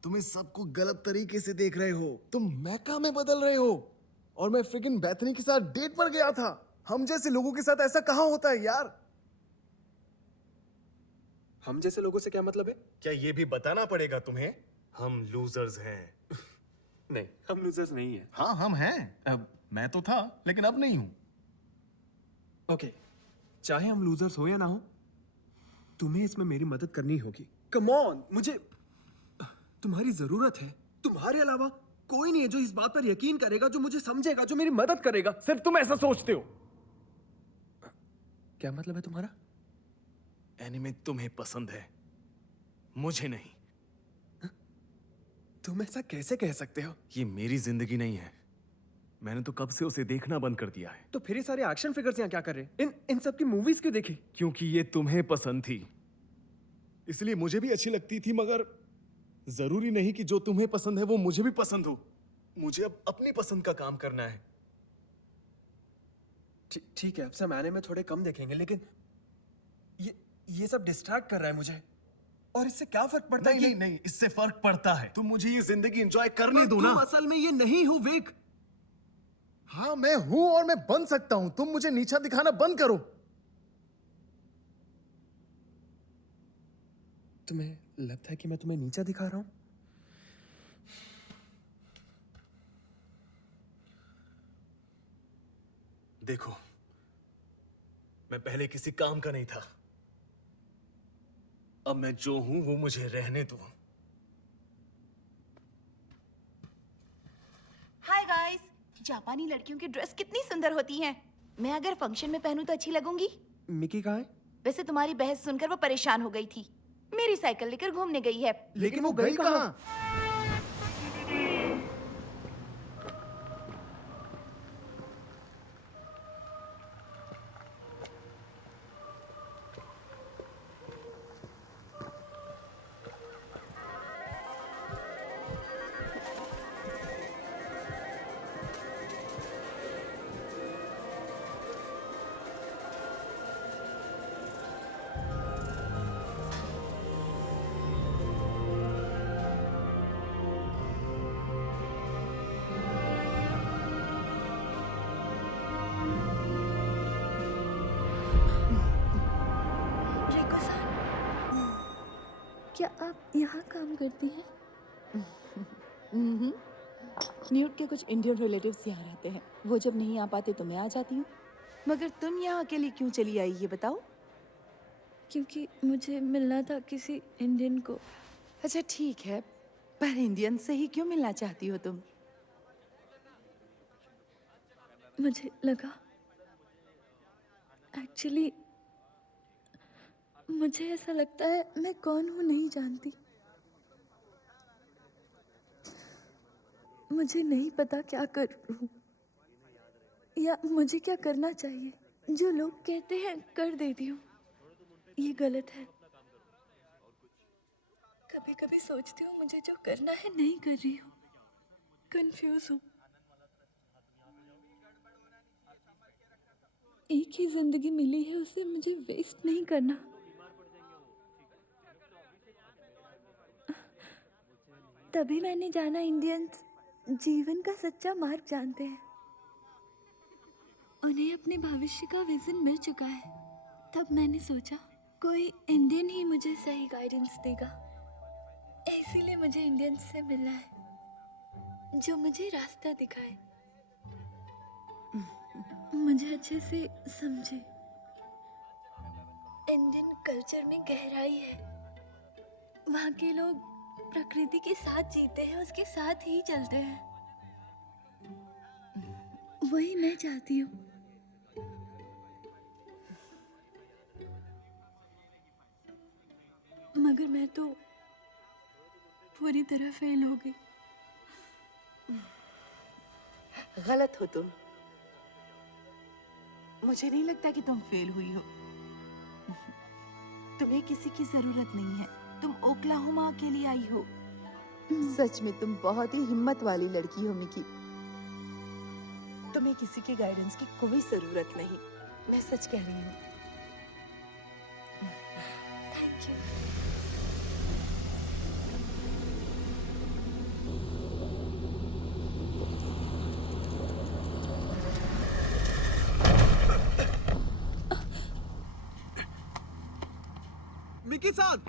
तुम इस सबको गलत तरीके से देख रहे हो। तुम मैका में बदल रहे हो और मैं फ्रिकिन बेथनी के साथ डेट पर गया था। हम जैसे लोगों के साथ ऐसा कहाँ होता है यार? हम जैसे लोगों से क्या मतलब है? क्या ये भी बताना पड़ेगा तुम्हें? हम लूजर्स हैं। नहीं, हम लूजर्स नहीं हैं। हाँ, हम हैं। अब मैं तो था, लेकिन अब नहीं हूं। ओके, चाहे हम लूजर्स हो या ना हो, तुम्हें इसमें मेरी मदद करनी होगी। कम ऑन, मुझे तुम्हारी जरूरत है। तुम्हारे अलावा कोई नहीं है जो इस बात पर यकीन करेगा, जो मुझे समझेगा, जो मेरी मदद करेगा। सिर्फ तुम ऐसा सोचते हो। क्या मतलब है तुम्हारा? एनिमे तुम्हें पसंद है, मुझे नहीं। तुम ऐसा कैसे कह सकते हो? ये मेरी जिंदगी नहीं है। मैंने तो कब से उसे देखना बंद कर दिया है। तो फिर ये सारे एक्शन फिगर्स यहाँ क्या कर रहे हैं? इन सब की मूवीज क्यों देखी? क्योंकि ये तुम्हें पसंद थी, इसलिए मुझे भी अच्छी लगती थी। मगर जरूरी नहीं कि जो तुम्हें पसंद है वो मुझे भी पसंद हो। मुझे अब अपनी पसंद का काम करना है। ठीक है, अब से मैंने में थोड़े कम देखेंगे, लेकिन ये सब डिस्ट्रैक्ट कर रहा है मुझे। और इससे क्या फर्क पड़ता है? नहीं, इससे फर्क पड़ता है। तुम मुझे ये जिंदगी एंजॉय करने दो ना। तुम असल में ये नहीं हो विक। हाँ, मैं हूं और मैं बन सकता हूं। तुम मुझे नीचा दिखाना बंद करो। तुम्हें लगता है कि मैं तुम्हें नीचा दिखा रहा हूं? देखो, मैं पहले किसी काम का नहीं था। अब मैं जो हूं वो मुझे रहने दो। जापानी लड़कियों की ड्रेस कितनी सुंदर होती हैं। मैं अगर फंक्शन में पहनूं तो अच्छी लगूंगी। मिकी कहाँ है? वैसे तुम्हारी बहस सुनकर वो परेशान हो गई थी। मेरी साइकिल लेकर घूमने गई है। लेकिन वो गई कहाँ? क्या आप यहाँ काम करती हैं? न्यूट के कुछ इंडियन रिलेटिव्स यहाँ रहते हैं। वो जब नहीं आ पाते तो मैं आ जाती हूँ। मगर तुम यहाँ अकेली क्यों चली आई ये बताओ। क्योंकि मुझे मिलना था किसी इंडियन को। अच्छा ठीक है, पर इंडियन से ही क्यों मिलना चाहती हो तुम? मुझे लगा, एक्चुअली मुझे ऐसा लगता है मैं कौन हूँ नहीं जानती। मुझे नहीं पता क्या करूँ या मुझे क्या करना चाहिए। जो लोग कहते हैं कर देती हूँ, ये गलत है। कभी कभी सोचती हूँ मुझे जो करना है नहीं कर रही हूँ, कंफ्यूज हूँ। एक ही जिंदगी मिली है, उसे मुझे वेस्ट नहीं करना। तभी मैंने जाना इंडियंस जीवन का सच्चा मार्ग जानते हैं। उन्हें अपने भविष्य का विजन मिल चुका है। तब मैंने सोचा कोई इंडियन ही मुझे सही गाइडेंस देगा। इसीलिए मुझे इंडियंस से मिलना है, जो मुझे रास्ता दिखाए, मुझे अच्छे से समझे। इंडियन कल्चर में गहराई है। वहाँ के लोग प्रकृति के साथ जीते हैं, उसके साथ ही चलते हैं। वही मैं चाहती हूँ। मगर मैं तो पूरी तरह फेल हो गई। गलत हो तुम। मुझे नहीं लगता कि तुम फेल हुई हो। तुम्हें किसी की जरूरत नहीं है। तुम ओक्लाहोमा के लिए आई हो। सच में तुम बहुत ही हिम्मत वाली लड़की हो मिकी। तुम्हें किसी के गाइडेंस की कोई जरूरत नहीं। मैं सच कह रही हूँ। Thank you. मिकी सान,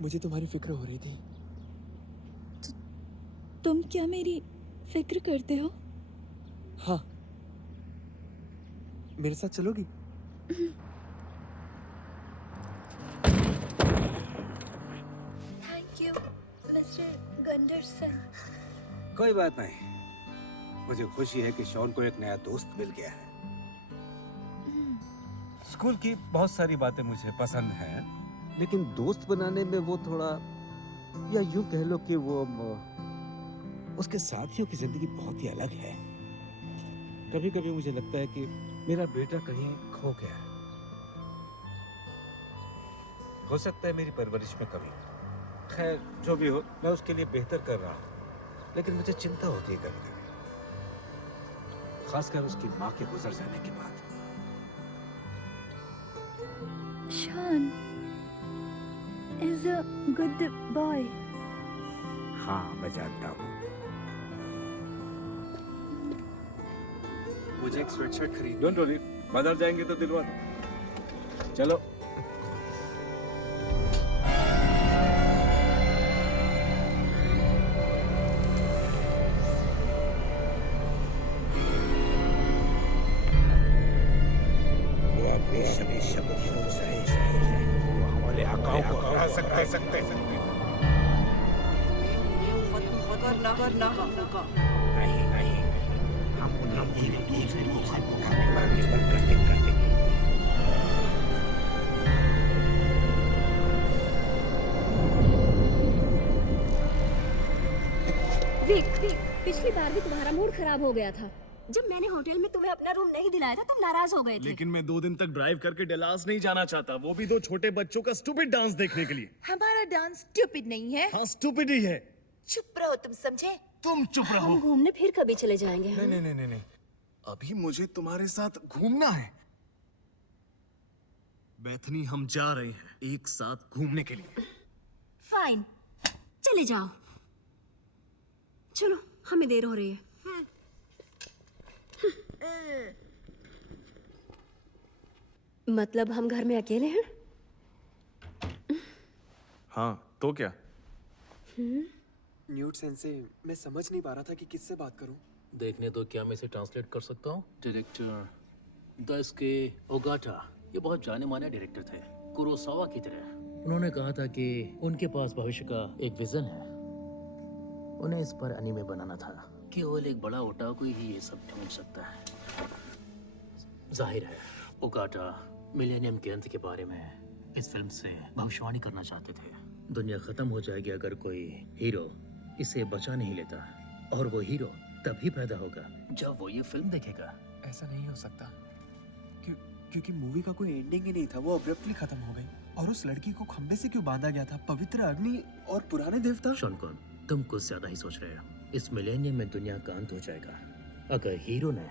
मुझे तुम्हारी फिक्र हो रही थी। तुम क्या मेरी फिक्र करते हो? हाँ, मेरे साथ चलोगी? Thank you mister Gunderson. कोई बात नहीं। मुझे खुशी है कि शॉन को एक नया दोस्त मिल गया है। स्कूल की बहुत सारी बातें मुझे पसंद हैं, लेकिन दोस्त बनाने में वो थोड़ा, या यूं कह लो कि वो उसके साथियों की जिंदगी बहुत ही अलग है। कभी कभी मुझे लगता है कि मेरा बेटा कहीं खो गया है। हो सकता है मेरी परवरिश में कमी। खैर जो भी हो, मैं उसके लिए बेहतर कर रहा हूँ, लेकिन मुझे चिंता होती है कभी कभी, खासकर उसकी माँ के गुजर जाने के बाद। Shaun is a good boy. हाँ, मैं जानता हूँ। मुझे एक स्वेटशर्ट खरीद। डोंट वरी, बाजार जाएंगे तो दिलवा दो। चलो। वो अपनी सभी शब्द हमारे आकाओं को हरा सकते। करना होगा। नहीं, हम उन्हें एक दूसरे को खत्म करने पर निर्भर कर देंगे। विक, पिछली बार भी तुम्हारा मूड खराब हो गया था। जब मैंने होटल में तुम्हें अपना रूम नहीं दिलाया था तुम नाराज हो गए थे। लेकिन मैं 2 दिन तक ड्राइव करके डलास नहीं जाना चाहता, वो भी 2 छोटे बच्चों का स्टूपिड डांस देखने के लिए। हमारा डांस स्टूपिड नहीं है। हाँ स्टूपिड ही है। चुप रहो, तुम समझे? तुम चुप रहो। हम घूमने फिर कभी चले जाएंगे। नहीं, अभी मुझे तुम्हारे साथ घूमना है। बेथनी, हम जा रहे हैं एक साथ घूमने के लिए। फाइन, चले जाओ। चलो, हमें देर हो रही है। मतलब हम घर में अकेले हैं? हाँ, तो क्या? न्यूट सेंसे, मैं समझ नहीं पा रहा था कि किससे बात करूं। देखने तो क्या मैं इसे ट्रांसलेट कर सकता हूँ। डायरेक्टर दाइसुके ओगाटा, ये बहुत जाने माने डायरेक्टर थे, कुरोसावा की तरह। उन्होंने कहा था कि उनके पास भविष्य का एक विजन है। उन्हें इस पर एनीमे बनाना था। केवल एक बड़ा ओटाकू ही ये सब ढूंढ सकता है। जाहिर है ओगाटा मिलेनियम के अंत के बारे में इस फिल्म से भविष्यवाणी करना चाहते थे। दुनिया खत्म हो जाएगी अगर कोई हीरो इसे बचा नहीं लेता, और वो हीरो तभी पैदा होगा जब वो ये फिल्म देखेगा। ऐसा नहीं हो सकता क्योंकि मूवी का कोई एंडिंग ही नहीं था, वो अब्रप्टली खत्म हो गई। और उस लड़की को खंबे से क्यों बांधा गया था? पवित्र अग्नि और पुराने देवता। शोनकुन, तुम कुछ ज्यादा ही सोच रहे हो। इस मिलेनियम में दुनिया का अंत हो जाएगा अगर हीरो ने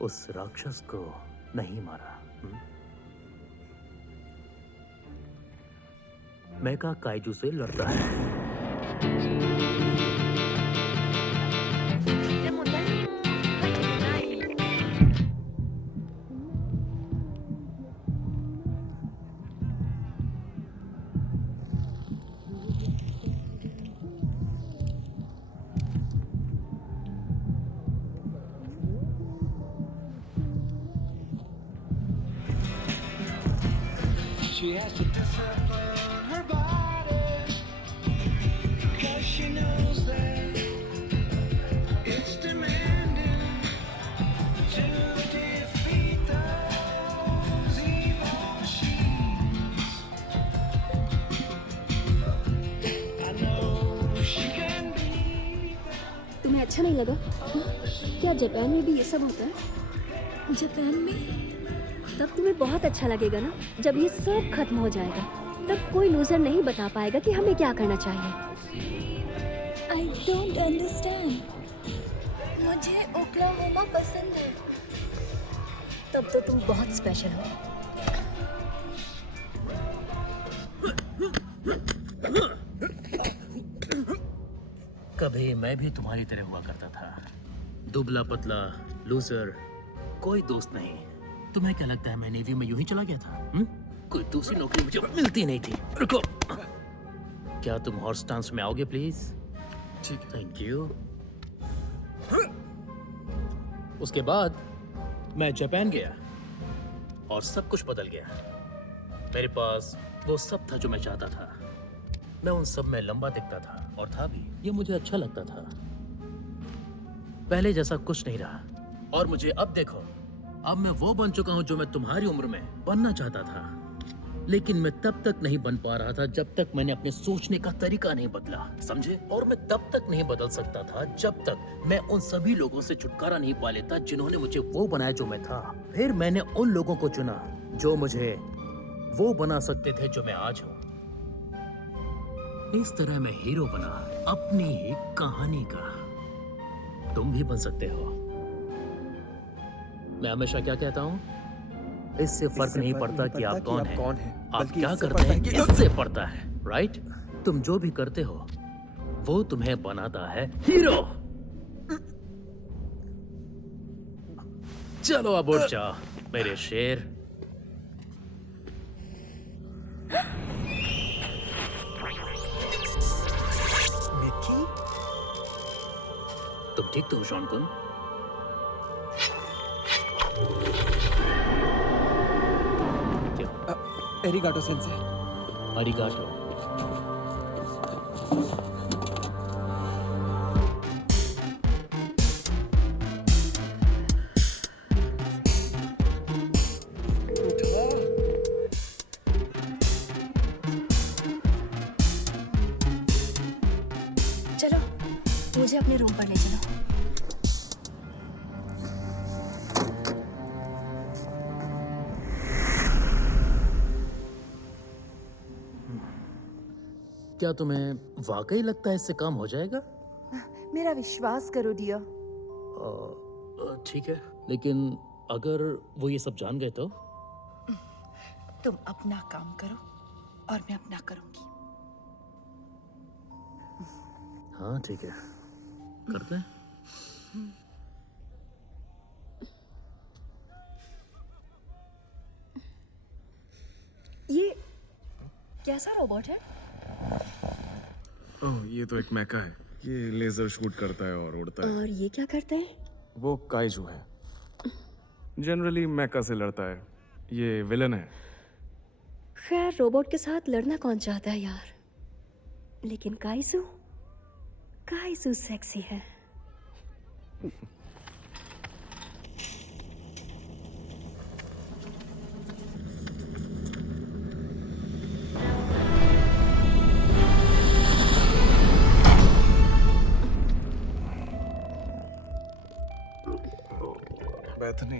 उस राक्षस को नहीं मारा। मेका काइजू से लड़ता है। She has to discipline her body, 'cause she knows that it's demanding to defeat those evil sheets. I know she can be. तुम्हें अच्छा नहीं लगा? क्या जापान में भी ये सब होता है? जापान में? तब तुम्हें बहुत अच्छा लगेगा ना, जब ये सब खत्म हो जाएगा। तब कोई लूजर नहीं बता पाएगा कि हमें क्या करना चाहिए। I don't understand. मुझे ओक्लाहोमा पसंद है। तब तो तुम बहुत स्पेशल हो। कभी मैं भी तुम्हारी तरह हुआ करता था, दुबला पतला लूजर, कोई दोस्त नहीं। तुम्हें क्या लगता है मैं नेवी में यूं ही चला गया था? कोई दूसरी नौकरी मुझे मिलती नहीं थी। रुको, क्या तुम हॉर्स डांस में आओगे प्लीज? ठीक है। Thank you. उसके बाद मैं जापान गया और सब कुछ बदल गया। मेरे पास वो सब था जो मैं चाहता था। मैं उन सब में लंबा दिखता था और था भी। ये मुझे अच्छा लगता था। पहले जैसा कुछ नहीं रहा। और मुझे अब देखो, अब मैं वो बन चुका हूं जो मैं तुम्हारी उम्र में बनना चाहता था। लेकिन मैं तब तक नहीं बन पा रहा था जब तक मैंने अपने सोचने का तरीका नहीं बदला, समझे? और मैं तब तक नहीं बदल सकता था जब तक मैं उन सभी लोगों से छुटकारा नहीं पा लेता जिन्होंने मुझे वो बनाया जो मैं था। फिर मैंने उन लोगों को चुना जो मुझे वो बना सकते थे जो मैं आज हूं। इस तरह मैं हीरो बना अपनी ही कहानी का। तुम भी बन सकते हो। मैं हमेशा क्या कहता हूँ, इससे फर्क नहीं पड़ता कि आप कौन हैं, आप क्या करते हैं इससे पड़ता है, राइट? तुम जो भी करते हो वो तुम्हें बनाता है हीरो। चलो अब उठ जाओ मेरे शेर। तुम ठीक तो हो शॉनकुन? एरिगाटो सेंसे। अरिगाटो। मुझे अपने रूम पर ले चलो। क्या तुम्हें वाकई लगता है इससे काम हो जाएगा? मेरा विश्वास करो डियर। ठीक है, लेकिन अगर वो ये सब जान गए तो? तुम अपना काम करो और मैं अपना करूंगी। हाँ ठीक है, करते हैं। ये कैसा रोबोट है? ओह, ये तो एक मैका है। ये लेजर शूट करता है और उड़ता है। और ये क्या करते हैं? वो काइजू है। जनरली मैका से लड़ता है। ये विलन है। खैर, रोबोट के साथ लड़ना कौन चाहता है यार। लेकिन काइजू सेक्सी है। बैठने।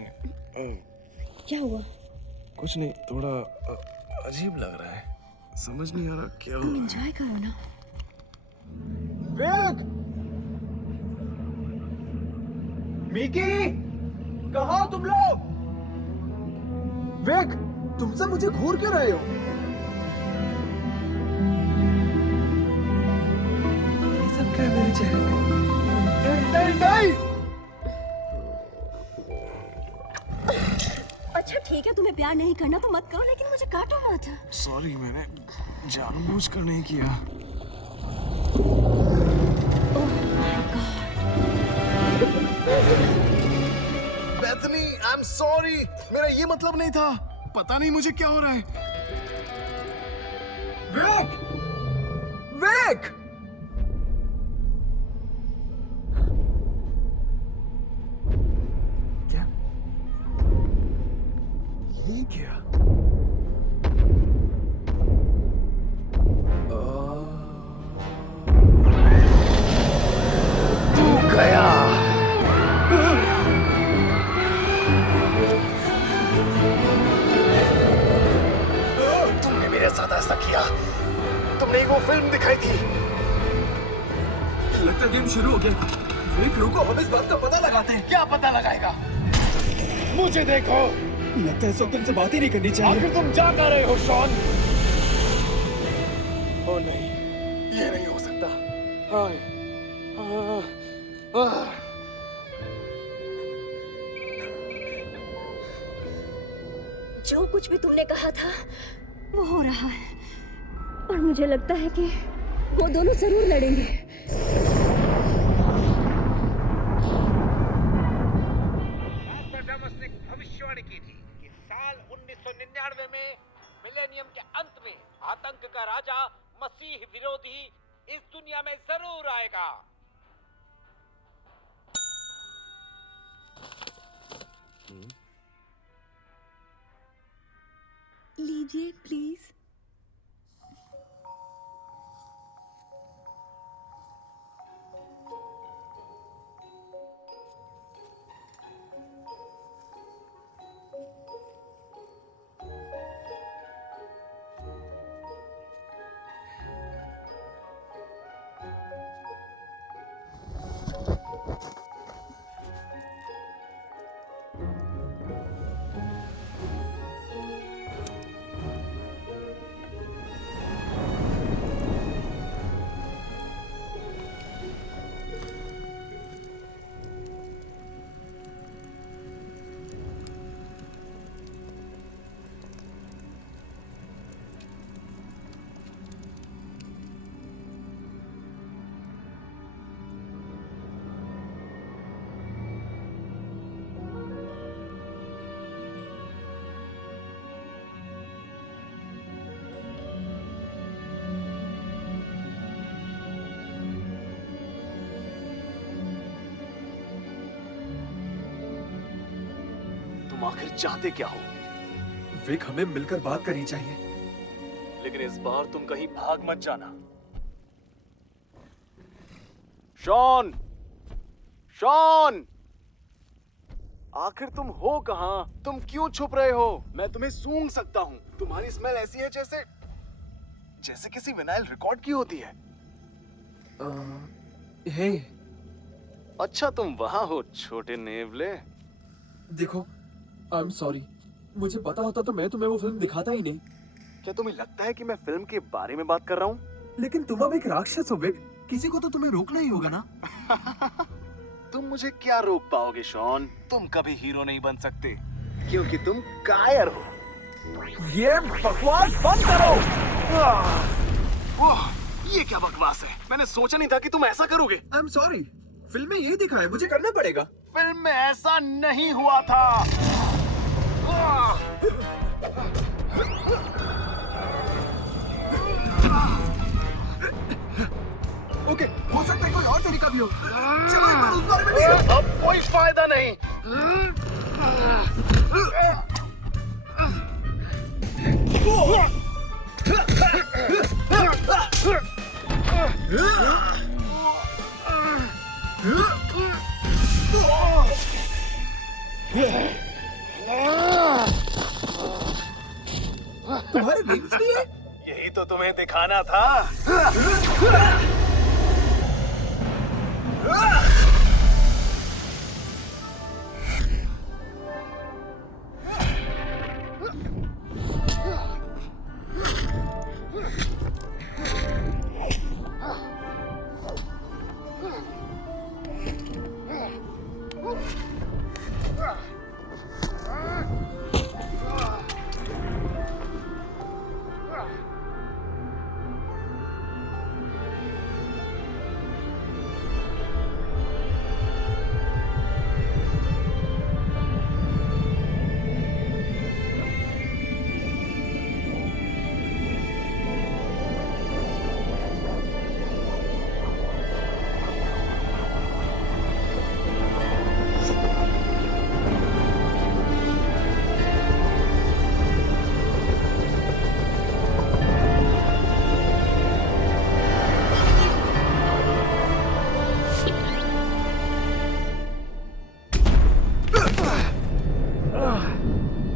क्या हुआ? कुछ नहीं, थोड़ा अजीब लग रहा है। समझ नहीं आ रहा क्या तुम एंजॉय करो ना। विक! मिकी! कहाँ हो तुम लोग? विक! तुम सब मुझे घूर क्यों रहे हो? ये सब क्या है मेरे चेहरे पे? नहीं! अच्छा ठीक है, तुम्हें प्यार नहीं करना तो मत करो, लेकिन मुझे काटो मत। सॉरी, मैंने जानबूझकर नहीं किया। Bethany, I am sorry. मेरा ये मतलब नहीं था। पता नहीं मुझे क्या हो रहा है। विक! विक! क्या? ये क्या? तू गया। तुमने मेरे साथ ऐसा किया। तुमने वो फिल्म दिखाई थी। लगता है गेम शुरू हो गया। विक, रुको, हम इस बात का पता लगाते हैं। क्या पता लगाएगा? मुझे देखो। लगता है सब तुमसे बात ही नहीं करनी चाहिए। आखिर तुम जा कर रहे हो शॉन? ओ नहीं, ये नहीं हो सकता। जो कुछ भी तुमने कहा था वो हो रहा है, और मुझे लगता है कि वो दोनों जरूर लड़ेंगे। नॉस्ट्राडामस ने भविष्यवाणी की थी कि साल 1999 में मिलेनियम के अंत में आतंक का राजा मसीह विरोधी इस दुनिया में जरूर आएगा। लीजिए प्लीज। तुम आखिर चाहते क्या हो? विक, हमें मिलकर बात करनी चाहिए। लेकिन इस बार तुम कहीं भाग मत जाना। शॉन, शॉन, आखिर तुम हो कहाँ? तुम क्यों छुप रहे हो? मैं तुम्हें सूंघ सकता हूँ। तुम्हारी स्मेल ऐसी है जैसे जैसे किसी विनाइल रिकॉर्ड की होती है। हे, अच्छा तुम वहाँ हो छोटे नेवले। देखो, आई एम सॉरी। मुझे पता होता तो मैं तुम्हें वो फिल्म दिखाता ही नहीं। क्या तुम्हें लगता है कि मैं फिल्म के बारे में बात कर रहा हूँ? लेकिन तुम अब एक राक्षस हो विक। किसी को तो तुम्हें रोकना ही होगा ना। तुम मुझे क्या रोक पाओगे शॉन? तुम कभी हीरो नहीं बन सकते क्योंकि तुम कायर हो। ये बकवास बंद करो। ओह, ये क्या बकवास है? मैंने सोचा नहीं था कि तुम ऐसा करोगे। I am sorry. फिल्म में यही दिखा है, मुझे करना पड़ेगा। फिल्म में ऐसा नहीं हुआ था। ओके, हो सकता है कोई और तरीका भी हो। चलो एक बार उस बारे में भी। अब कोई फायदा नहीं। तुम्हारे विंग्स भी है? यही तो तुम्हें दिखाना था।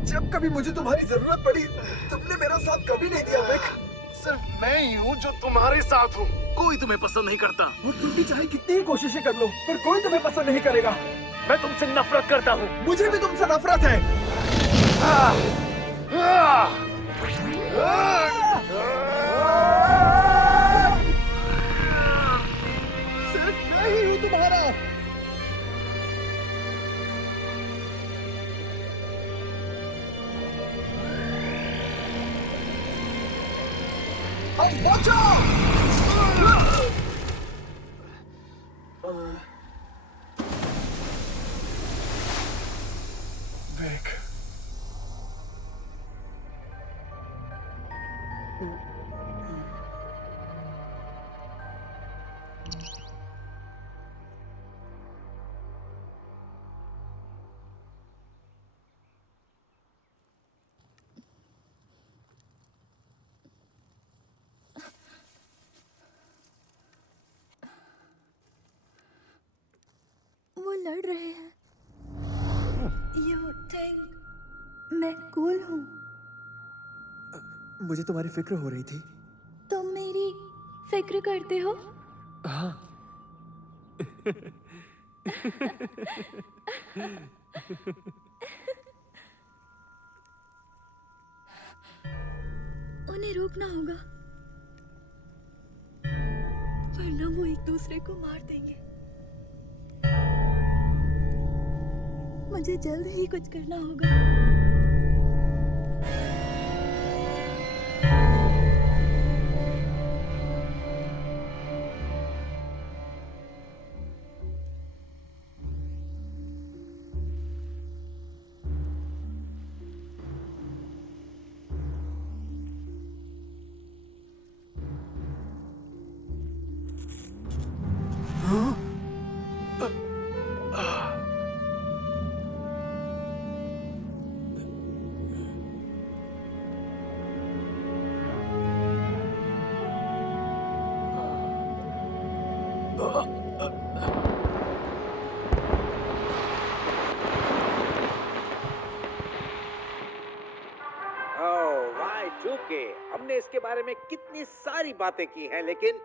जब कभी मुझे तुम्हारी जरूरत पड़ी, तुमने मेरा साथ कभी नहीं दिया विक। सिर्फ मैं ही हूँ जो तुम्हारे साथ हूँ। कोई तुम्हें पसंद नहीं करता। और तुम भी चाहे कितनी ही कोशिशें कर लो, पर कोई तुम्हें पसंद नहीं करेगा। मैं तुमसे नफरत करता हूँ। मुझे भी तुमसे नफरत है। सिर्फ मैं ही हूँ तुम्हारा। Watch out! विक, वो लड़ रहे हैं। You think मैं कूल हूँ? मुझे तुम्हारी फिक्र हो रही थी। तुम मेरी फिक्र करते हो? हाँ। उन्हें रोकना होगा, वरना वो एक दूसरे को मार देंगे। मुझे जल्द ही कुछ करना होगा। चूके हमने इसके बारे में कितनी सारी बातें की हैं, लेकिन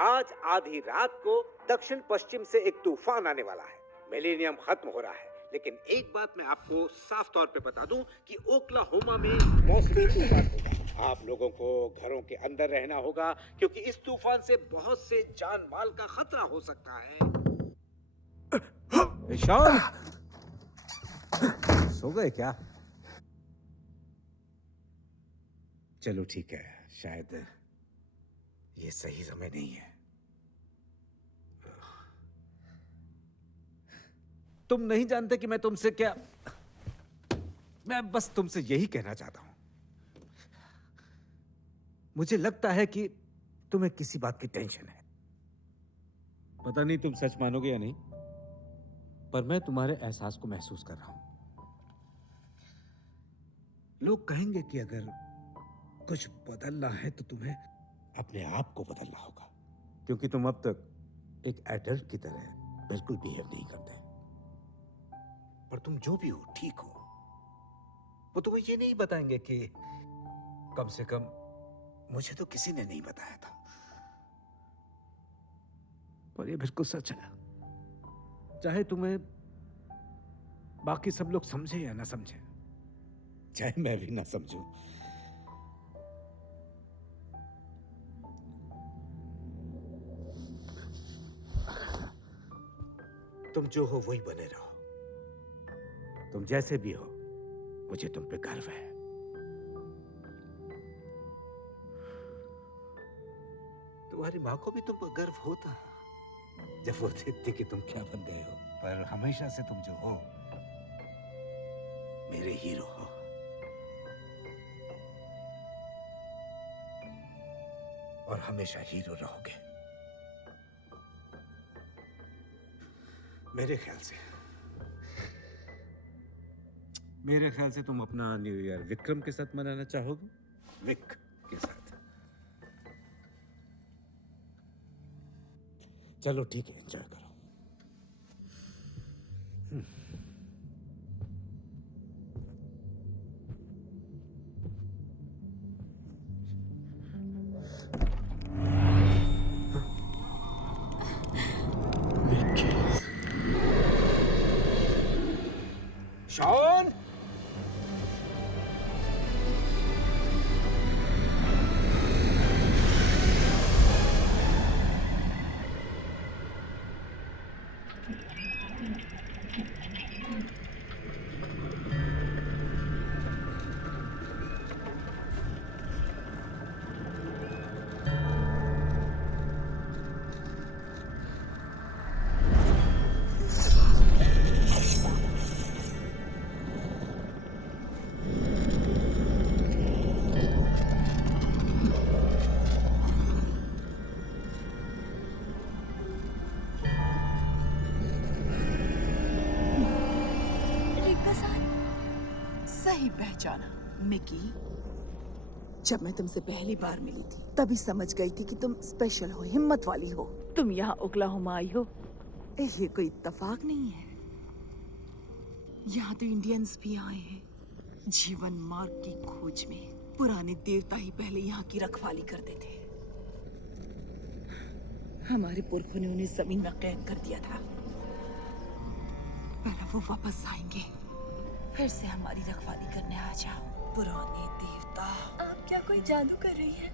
आज आधी रात को दक्षिण पश्चिम से एक तूफान आने वाला है। मिलेनियम खत्म हो रहा है, लेकिन एक बात मैं आपको साफ तौर पे बता दूं कि ओक्लाहोमा में मौसमी तूफान होगा। आप लोगों को घरों के अंदर रहना होगा, क्योंकि इस तूफान से बहुत से जान माल का खतरा हो सकता है। ईशान, सो गए क्या? चलो ठीक है, शायद ये सही समय नहीं है। तुम नहीं जानते कि मैं तुमसे क्या, मैं बस तुमसे यही कहना चाहता हूं। मुझे लगता है कि तुम्हें किसी बात की टेंशन है। पता नहीं तुम सच मानोगे या नहीं, पर मैं तुम्हारे एहसास को महसूस कर रहा हूं। लोग कहेंगे कि अगर कुछ बदलना है तो तुम्हें अपने आप को बदलना होगा, क्योंकि तुम अब तक एक एडल्ट की तरह बिल्कुल बिहेव नहीं करते। पर तुम जो भी हो ठीक हो। वो तुम्हें ये नहीं बताएंगे कि कम से कम मुझे तो किसी ने नहीं बताया था। पर ये बिल्कुल सच है, चाहे तुम्हें बाकी सब लोग समझे या ना समझे, चाहे मैं भी ना समझूं। तुम जो हो वही बने रहो। तुम जैसे भी हो, मुझे तुम पे गर्व है। तुम्हारी माँ को भी तुम पर गर्व होता जब वो देखती कि तुम क्या बन गए हो। पर हमेशा से तुम जो हो, मेरे हीरो हो। और हमेशा हीरो रहोगे। मेरे ख्याल से तुम अपना न्यू ईयर विक्रम के साथ मनाना चाहोगे? विक के साथ। चलो ठीक है, एंजॉय करो। शॉन, सही पहचाना मिकी। जब मैं तुमसे पहली बार मिली थी तभी समझ गई थी कि तुम स्पेशल हो, हिम्मत वाली हो। तुम यहाँ ओक्लाहोमा आई हो, ये कोई इत्तेफाक नहीं है। यहाँ तो इंडियंस भी आए हैं जीवन मार्ग की खोज में। पुराने देवता ही पहले यहाँ की रखवाली करते थे। हमारे पुरखों ने उन्हें जमीन में कैद कर दिया था। पहले वो वापस आएंगे, फिर से हमारी रखवाली करने आ जाओ। पुराने देवता। आप क्या कोई जादू कर रही हैं?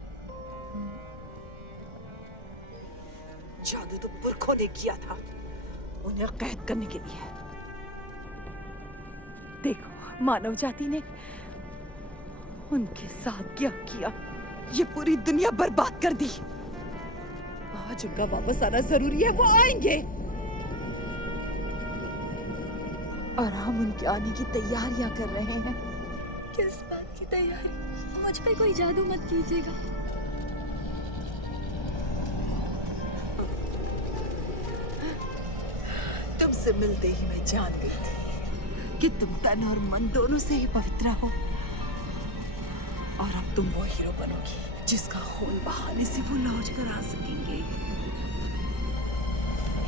जादू तो पुरखों ने किया था, उन्हें कैद करने के लिए। देखो मानव जाति ने उनके साथ क्या किया, ये पूरी दुनिया बर्बाद कर दी। आज उनका वापस आना जरूरी है, वो आएंगे और हम उनके आने की तैयारियां कर रहे हैं। किस बात की तैयारी? मुझ पे कोई जादू मत कीजिएगा। तुमसे मिलते ही मैं जान गई थी कि तुम तन और मन दोनों से ही पवित्र हो। और अब तुम वो हीरो बनोगी जिसका खून बहाने से वो लौट कर आ सकेंगे।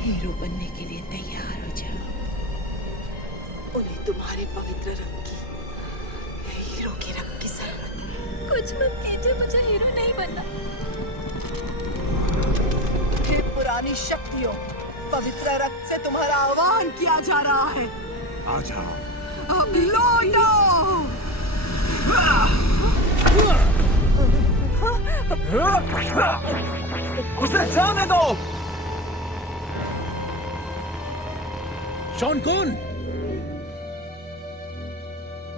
हीरो बनने के लिए तैयार हो जाओ। उन्हें तुम्हारे पवित्र रंग की, हीरो के रंग की जरूरत है। कुछ मत कीजिए, मुझे हीरो नहीं बनना। ये पुरानी शक्तियों, पवित्र रक्त से तुम्हारा आह्वान किया जा रहा है। आ जाओ। अब लौटो। उसे जाने दो। शॉन कौन?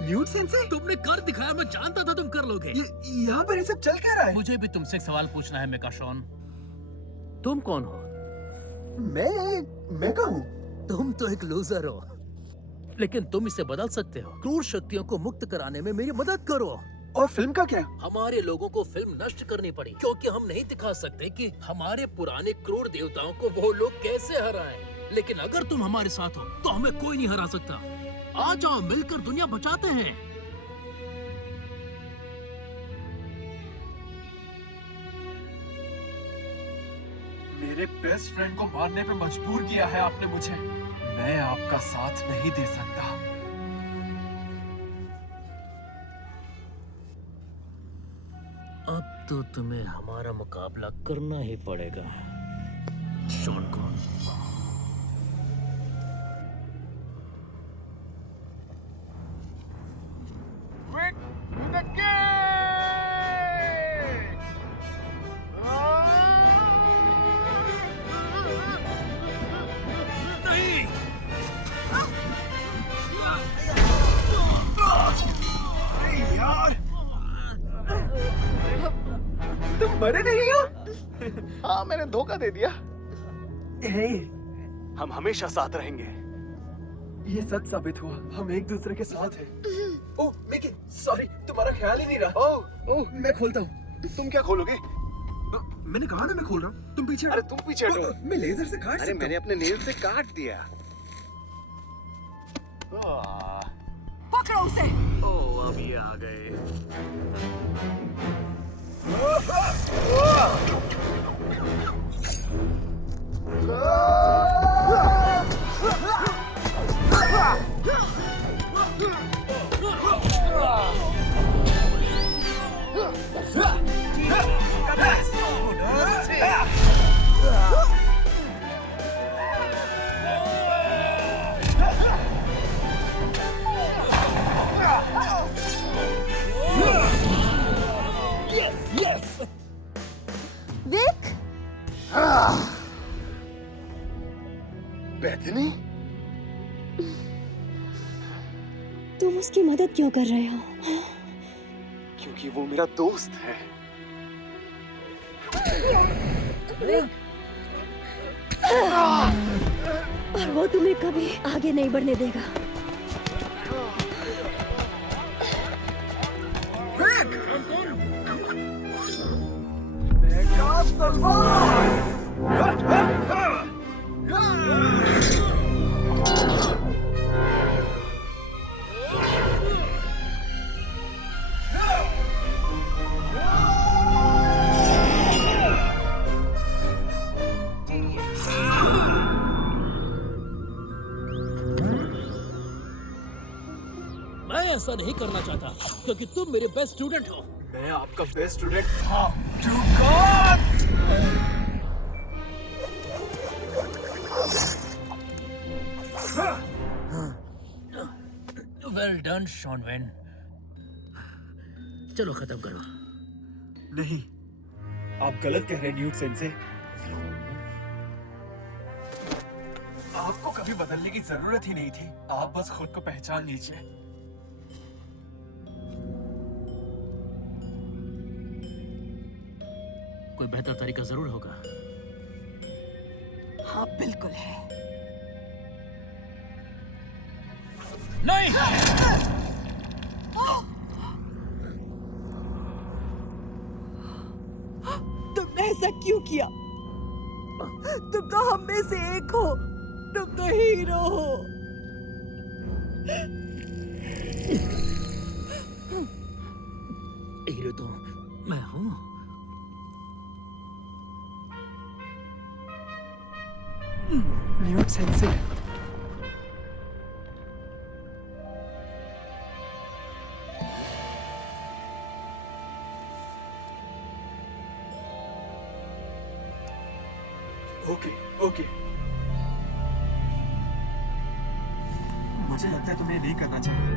न्यूट सेंसे, तुमने कर दिखाया, मैं जानता था तुम कर लोगे। यहाँ पर ये सब चल क्या रहा है? मुझे भी तुमसे एक सवाल पूछना है मेका शॉन। तुम कौन हो? मैं कहूँ? तुम तो एक लूजर हो, लेकिन तुम इसे बदल सकते हो। क्रूर शक्तियों को मुक्त कराने में मेरी मदद करो। और फिल्म का क्या? हमारे लोगों को फिल्म नष्ट करनी पड़ी क्योंकि हम नहीं दिखा सकते कि हमारे पुराने क्रूर देवताओं को वो लोग कैसे हराएं। लेकिन अगर तुम हमारे साथ हो तो हमें कोई नहीं हरा सकता। आ जाओ, मिलकर दुनिया बचाते हैं। मेरे बेस्ट फ्रेंड को मारने पे मजबूर किया है आपने मुझे। मैं आपका साथ नहीं दे सकता। अब तो तुम्हें हमारा मुकाबला करना ही पड़ेगा, शॉन कौन। तुम मरे नहीं हो? हाँ, मैंने धोखा दे दिया। हम हमेशा साथ रहेंगे। ये सच साबित हुआ, हम एक दूसरे के साथ हैं। ओह मिकी, सॉरी, तुम्हारा ख्याल ही नहीं रहा। ओह, मैं खोलता हूँ। तुम क्या खोलोगे? मैंने कहा ना मैं खोल रहा हूँ। तुम पीछे। अरे तुम पीछे हटो। मैं लेजर से काट सकता हूँ। अरे मैंने अपने नेल से काट दिया। पकड़ो उसे। ओह, अब ये आ गए। विक, बेथनी, तुम उसकी मदद क्यों कर रहे हो? क्योंकि वो मेरा दोस्त है। और वो तुम्हें कभी आगे नहीं बढ़ने देगा। मैं ऐसा नहीं करना चाहता क्योंकि तुम मेरे बेस्ट स्टूडेंट हो। मैं आपका बेस्ट स्टूडेंट था। To God! Well done Shaun Wayne. चलो खत्म करो। नहीं, आप गलत कह रहे हैं न्यूट सेंसे। आपको कभी बदलने की जरूरत ही नहीं थी। आप बस खुद को पहचान लीजिए। कोई बेहतर तरीका जरूर होगा। हाँ बिल्कुल है। नहीं, तुमने ऐसा क्यों किया? तुम तो हम में से एक हो। तुम तो हीरो हो। हीरो तो मैं हूं। Newt sense. ओके ओके, मुझे लगता है तुम्हें नहीं करना चाहिए।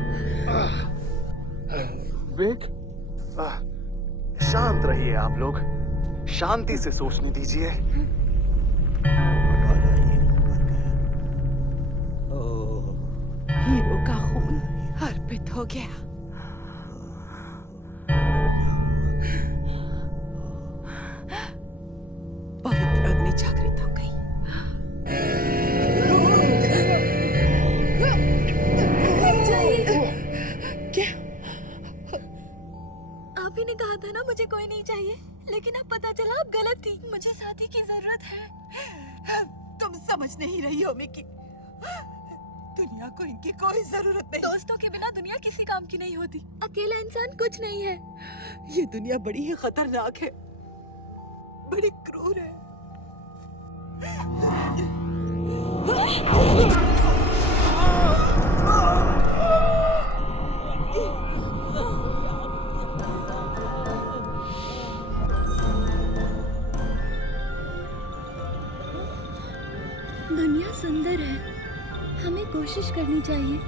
विक, शांत रहिए आप लोग, शांति से सोचने दीजिए। हीरो का खून अर्पित हो गया। पवित्र अग्नि जागृत हो गई। क्या? आप ही ने कहा था ना मुझे कोई नहीं चाहिए, लेकिन अब पता चला आप गलत थी। मुझे साथी की जरूरत है। तुम समझ नहीं रही हो मिकी, दुनिया को इनकी कोई जरूरत नहीं। दोस्तों के बिना दुनिया किसी काम की नहीं होती। अकेला इंसान कुछ नहीं है। ये दुनिया बड़ी ही खतरनाक है, बड़ी क्रूर है। दुनिया सुंदर है, हमें कोशिश करनी चाहिए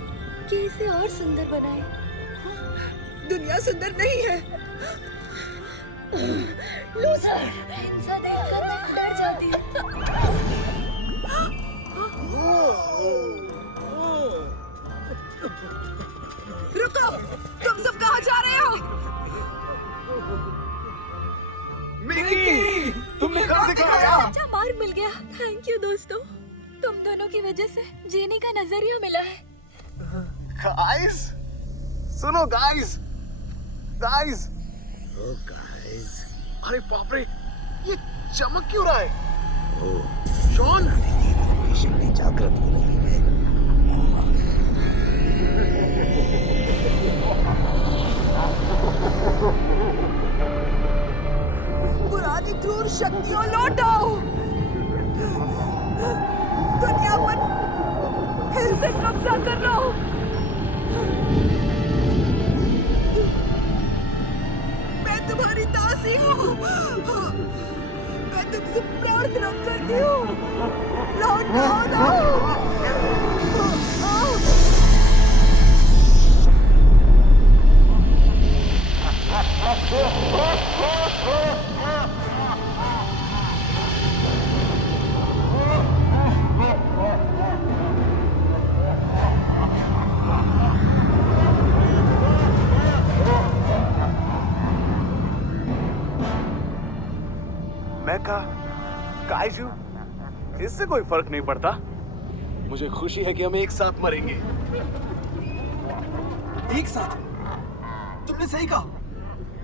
कि इसे और सुंदर बनाए। दुनिया सुंदर नहीं है। लूजर, हिंसा देखकर मैं डर जाती है। रुको, तुम सब कहाँ जा रहे हो? मिकी, तुमने कब दिखाया? सच्चा मार्ग मिल गया। थैंक यू दोस्तों, तुम दोनों की वजह से जीने का नजरिया मिला है। गाइस, सुनो गाइस, गाइस। ओ गाइस, अरे बाप रे, ये चमक क्यों रहा है? ओ शॉन, की शक्ति जागृत हो रही है। पुरानी क्रूर शक्तियों लौट आओ। दुनिया पर फिर से कब्जा कर लो। मैं तुम्हारी दासी हूँ। मैं तुमसे प्रार्थना करती हूँ, लौट आओ। मेका, काइजू, इससे कोई फर्क नहीं पड़ता। मुझे खुशी है कि हम एक साथ मरेंगे। एक साथ? तुमने सही कहा।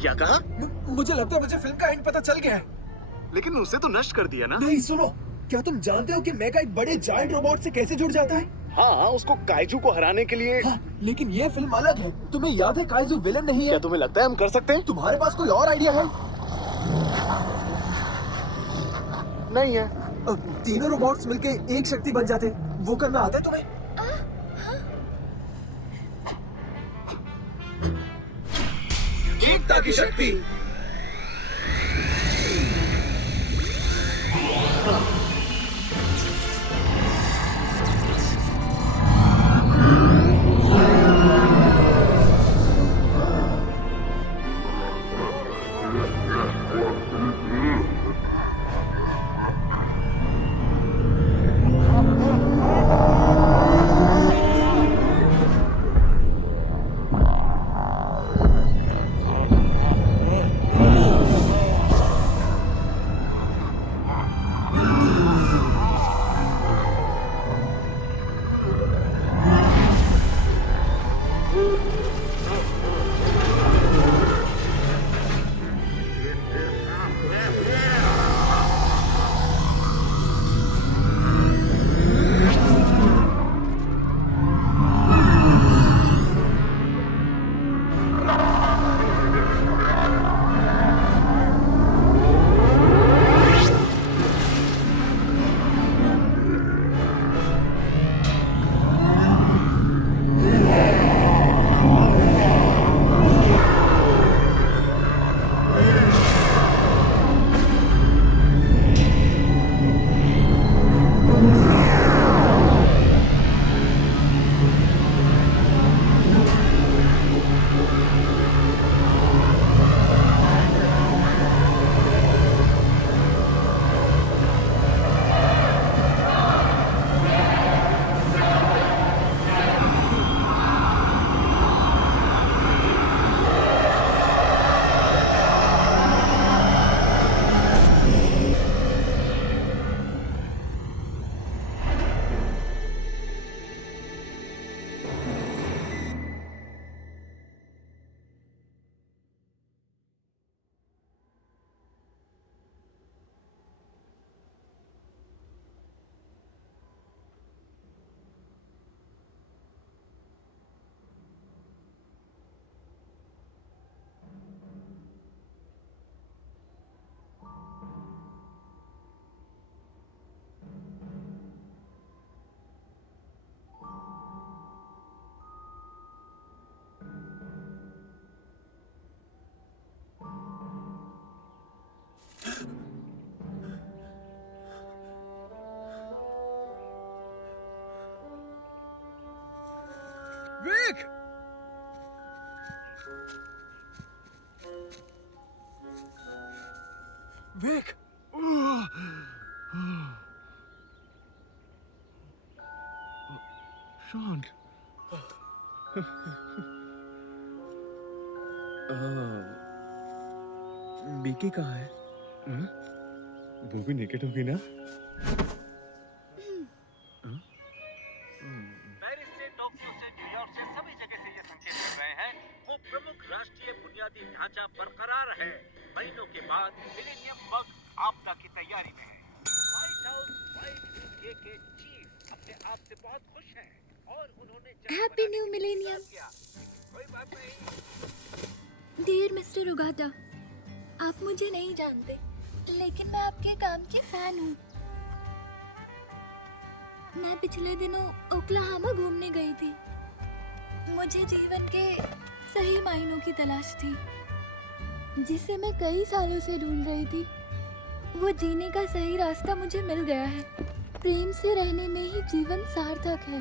क्या कहा? मुझे लगता है मुझे फिल्म का एंड पता चल गया है। लेकिन उसे तो नष्ट कर दिया ना। नहीं, सुनो, क्या तुम जानते हो कि मेका एक बड़े जायंट रोबोट से कैसे जुड़ जाता है? हाँ, उसको काइजू को हराने के लिए। हाँ, लेकिन ये फिल्म अलग है। तुम्हें याद है काइजू विलन नहीं है। क्या तुम्हें लगता है हम कर सकते हैं? तुम्हारे पास कोई और आइडिया है? नहीं है। तीनों रोबोट्स मिलके एक शक्ति बन जाते, वो करना आता है तुम्हें? एकता की शक्ति। विक शॉन मिकी कहाँ है? वो भी नेकेड होगी ना? पेरिस से, टोक्यो से, न्यूयॉर्क से, सभी जगह से ये संकेत मिल रहे हैं वो प्रमुख राष्ट्रीय बुनियादी ढांचा बरकरार है। महीनों के बाद मिलेनियम बग आपदा की तैयारी में है। व्हाइट हाउस Y2K के चीफ अपने आप से बहुत खुश हैं और उन्होंने हैप्पी न्यू मिलेनियम। कोई बात नहीं। डियर मिस्टर उगाटा, आप मुझे नहीं जानते, लेकिन मैं आपके काम की फैन हूँ। मैं पिछले दिनों ओक्लाहोमा घूमने गई थी। मुझे जीवन के सही मायनों की तलाश थी, जिसे मैं कई सालों से ढूंढ रही थी। वो जीने का सही रास्ता मुझे मिल गया है। प्रेम से रहने में ही जीवन सार्थक है।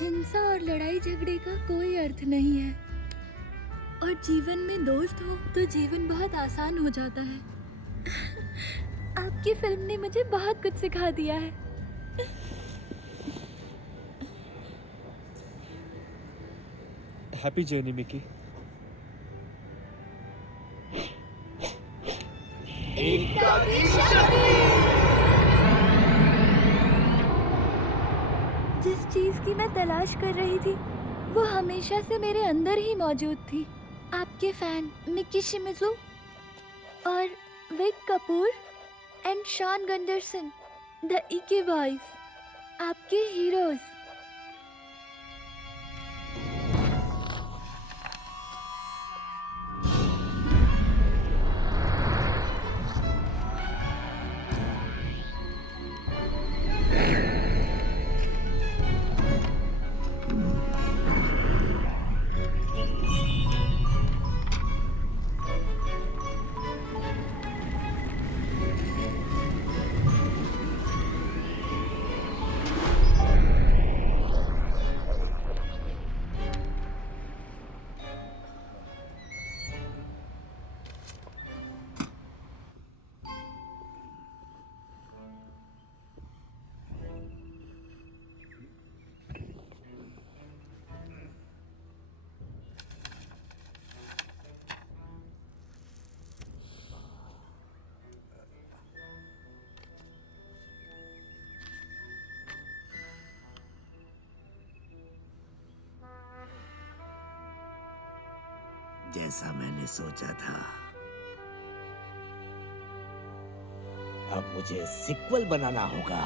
हिंसा और लड़ाई झगड़े का कोई अर्थ नहीं है। और जीवन में दोस्त हो तो जीवन बहुत आसान हो जाता है। आपकी फिल्म ने मुझे बहुत कुछ सिखा दिया है। Happy journey Mickey. जिस चीज की मैं तलाश कर रही थी वो हमेशा से मेरे अंदर ही मौजूद थी। आपके फैन मिकी शिमिज़ु और Vik Kapoor and Shawn Gunderson, the इके बॉयज, आपके हीरोज। जैसा मैंने सोचा था, अब मुझे सिक्वल बनाना होगा।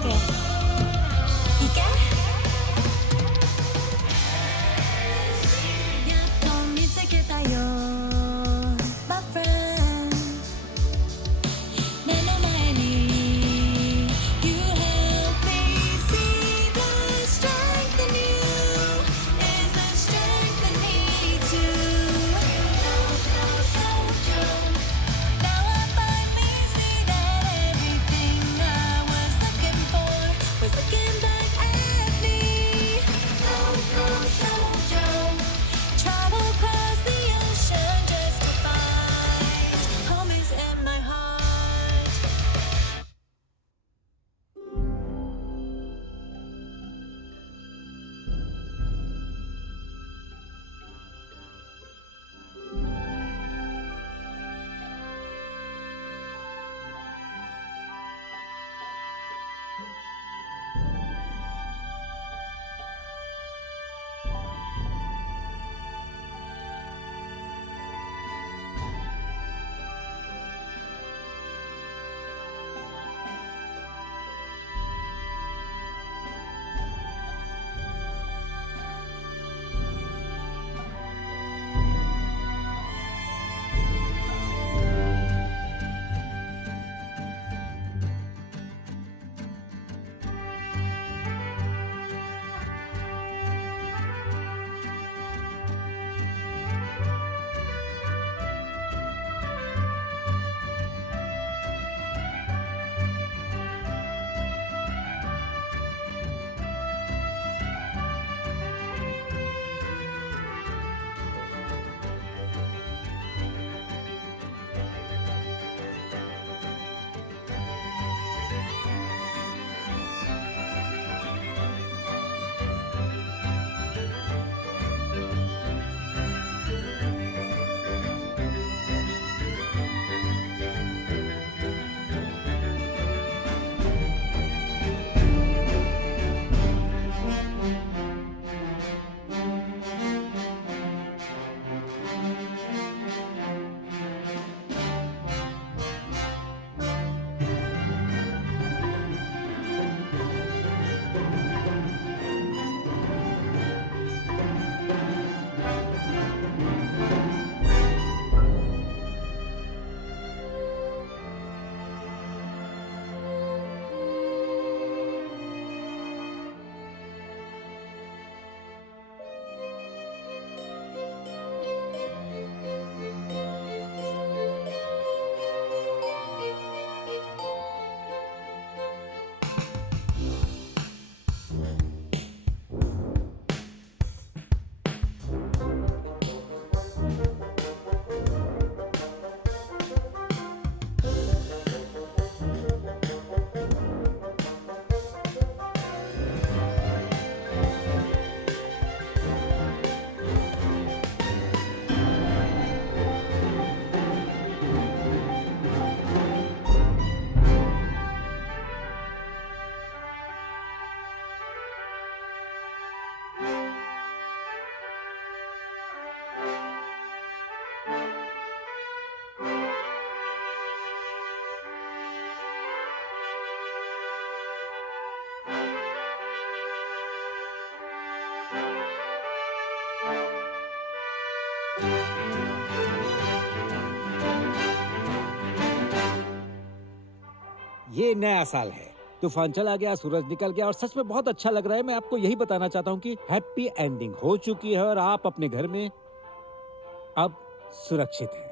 toque. ¿Y qué? Ya comienza que yo, my friend. No, Miami, you help me see the strength in you is the strength in me too. Now I finally see that everything I was looking for was looking back at me. Travel across the ocean just to find home is in my heart. ये नया साल है, तूफान चला गया, सूरज निकल गया और सच में बहुत अच्छा लग रहा है। मैं आपको यही बताना चाहता हूँ कि हैप्पी एंडिंग हो चुकी है और आप अपने घर में अब सुरक्षित हैं।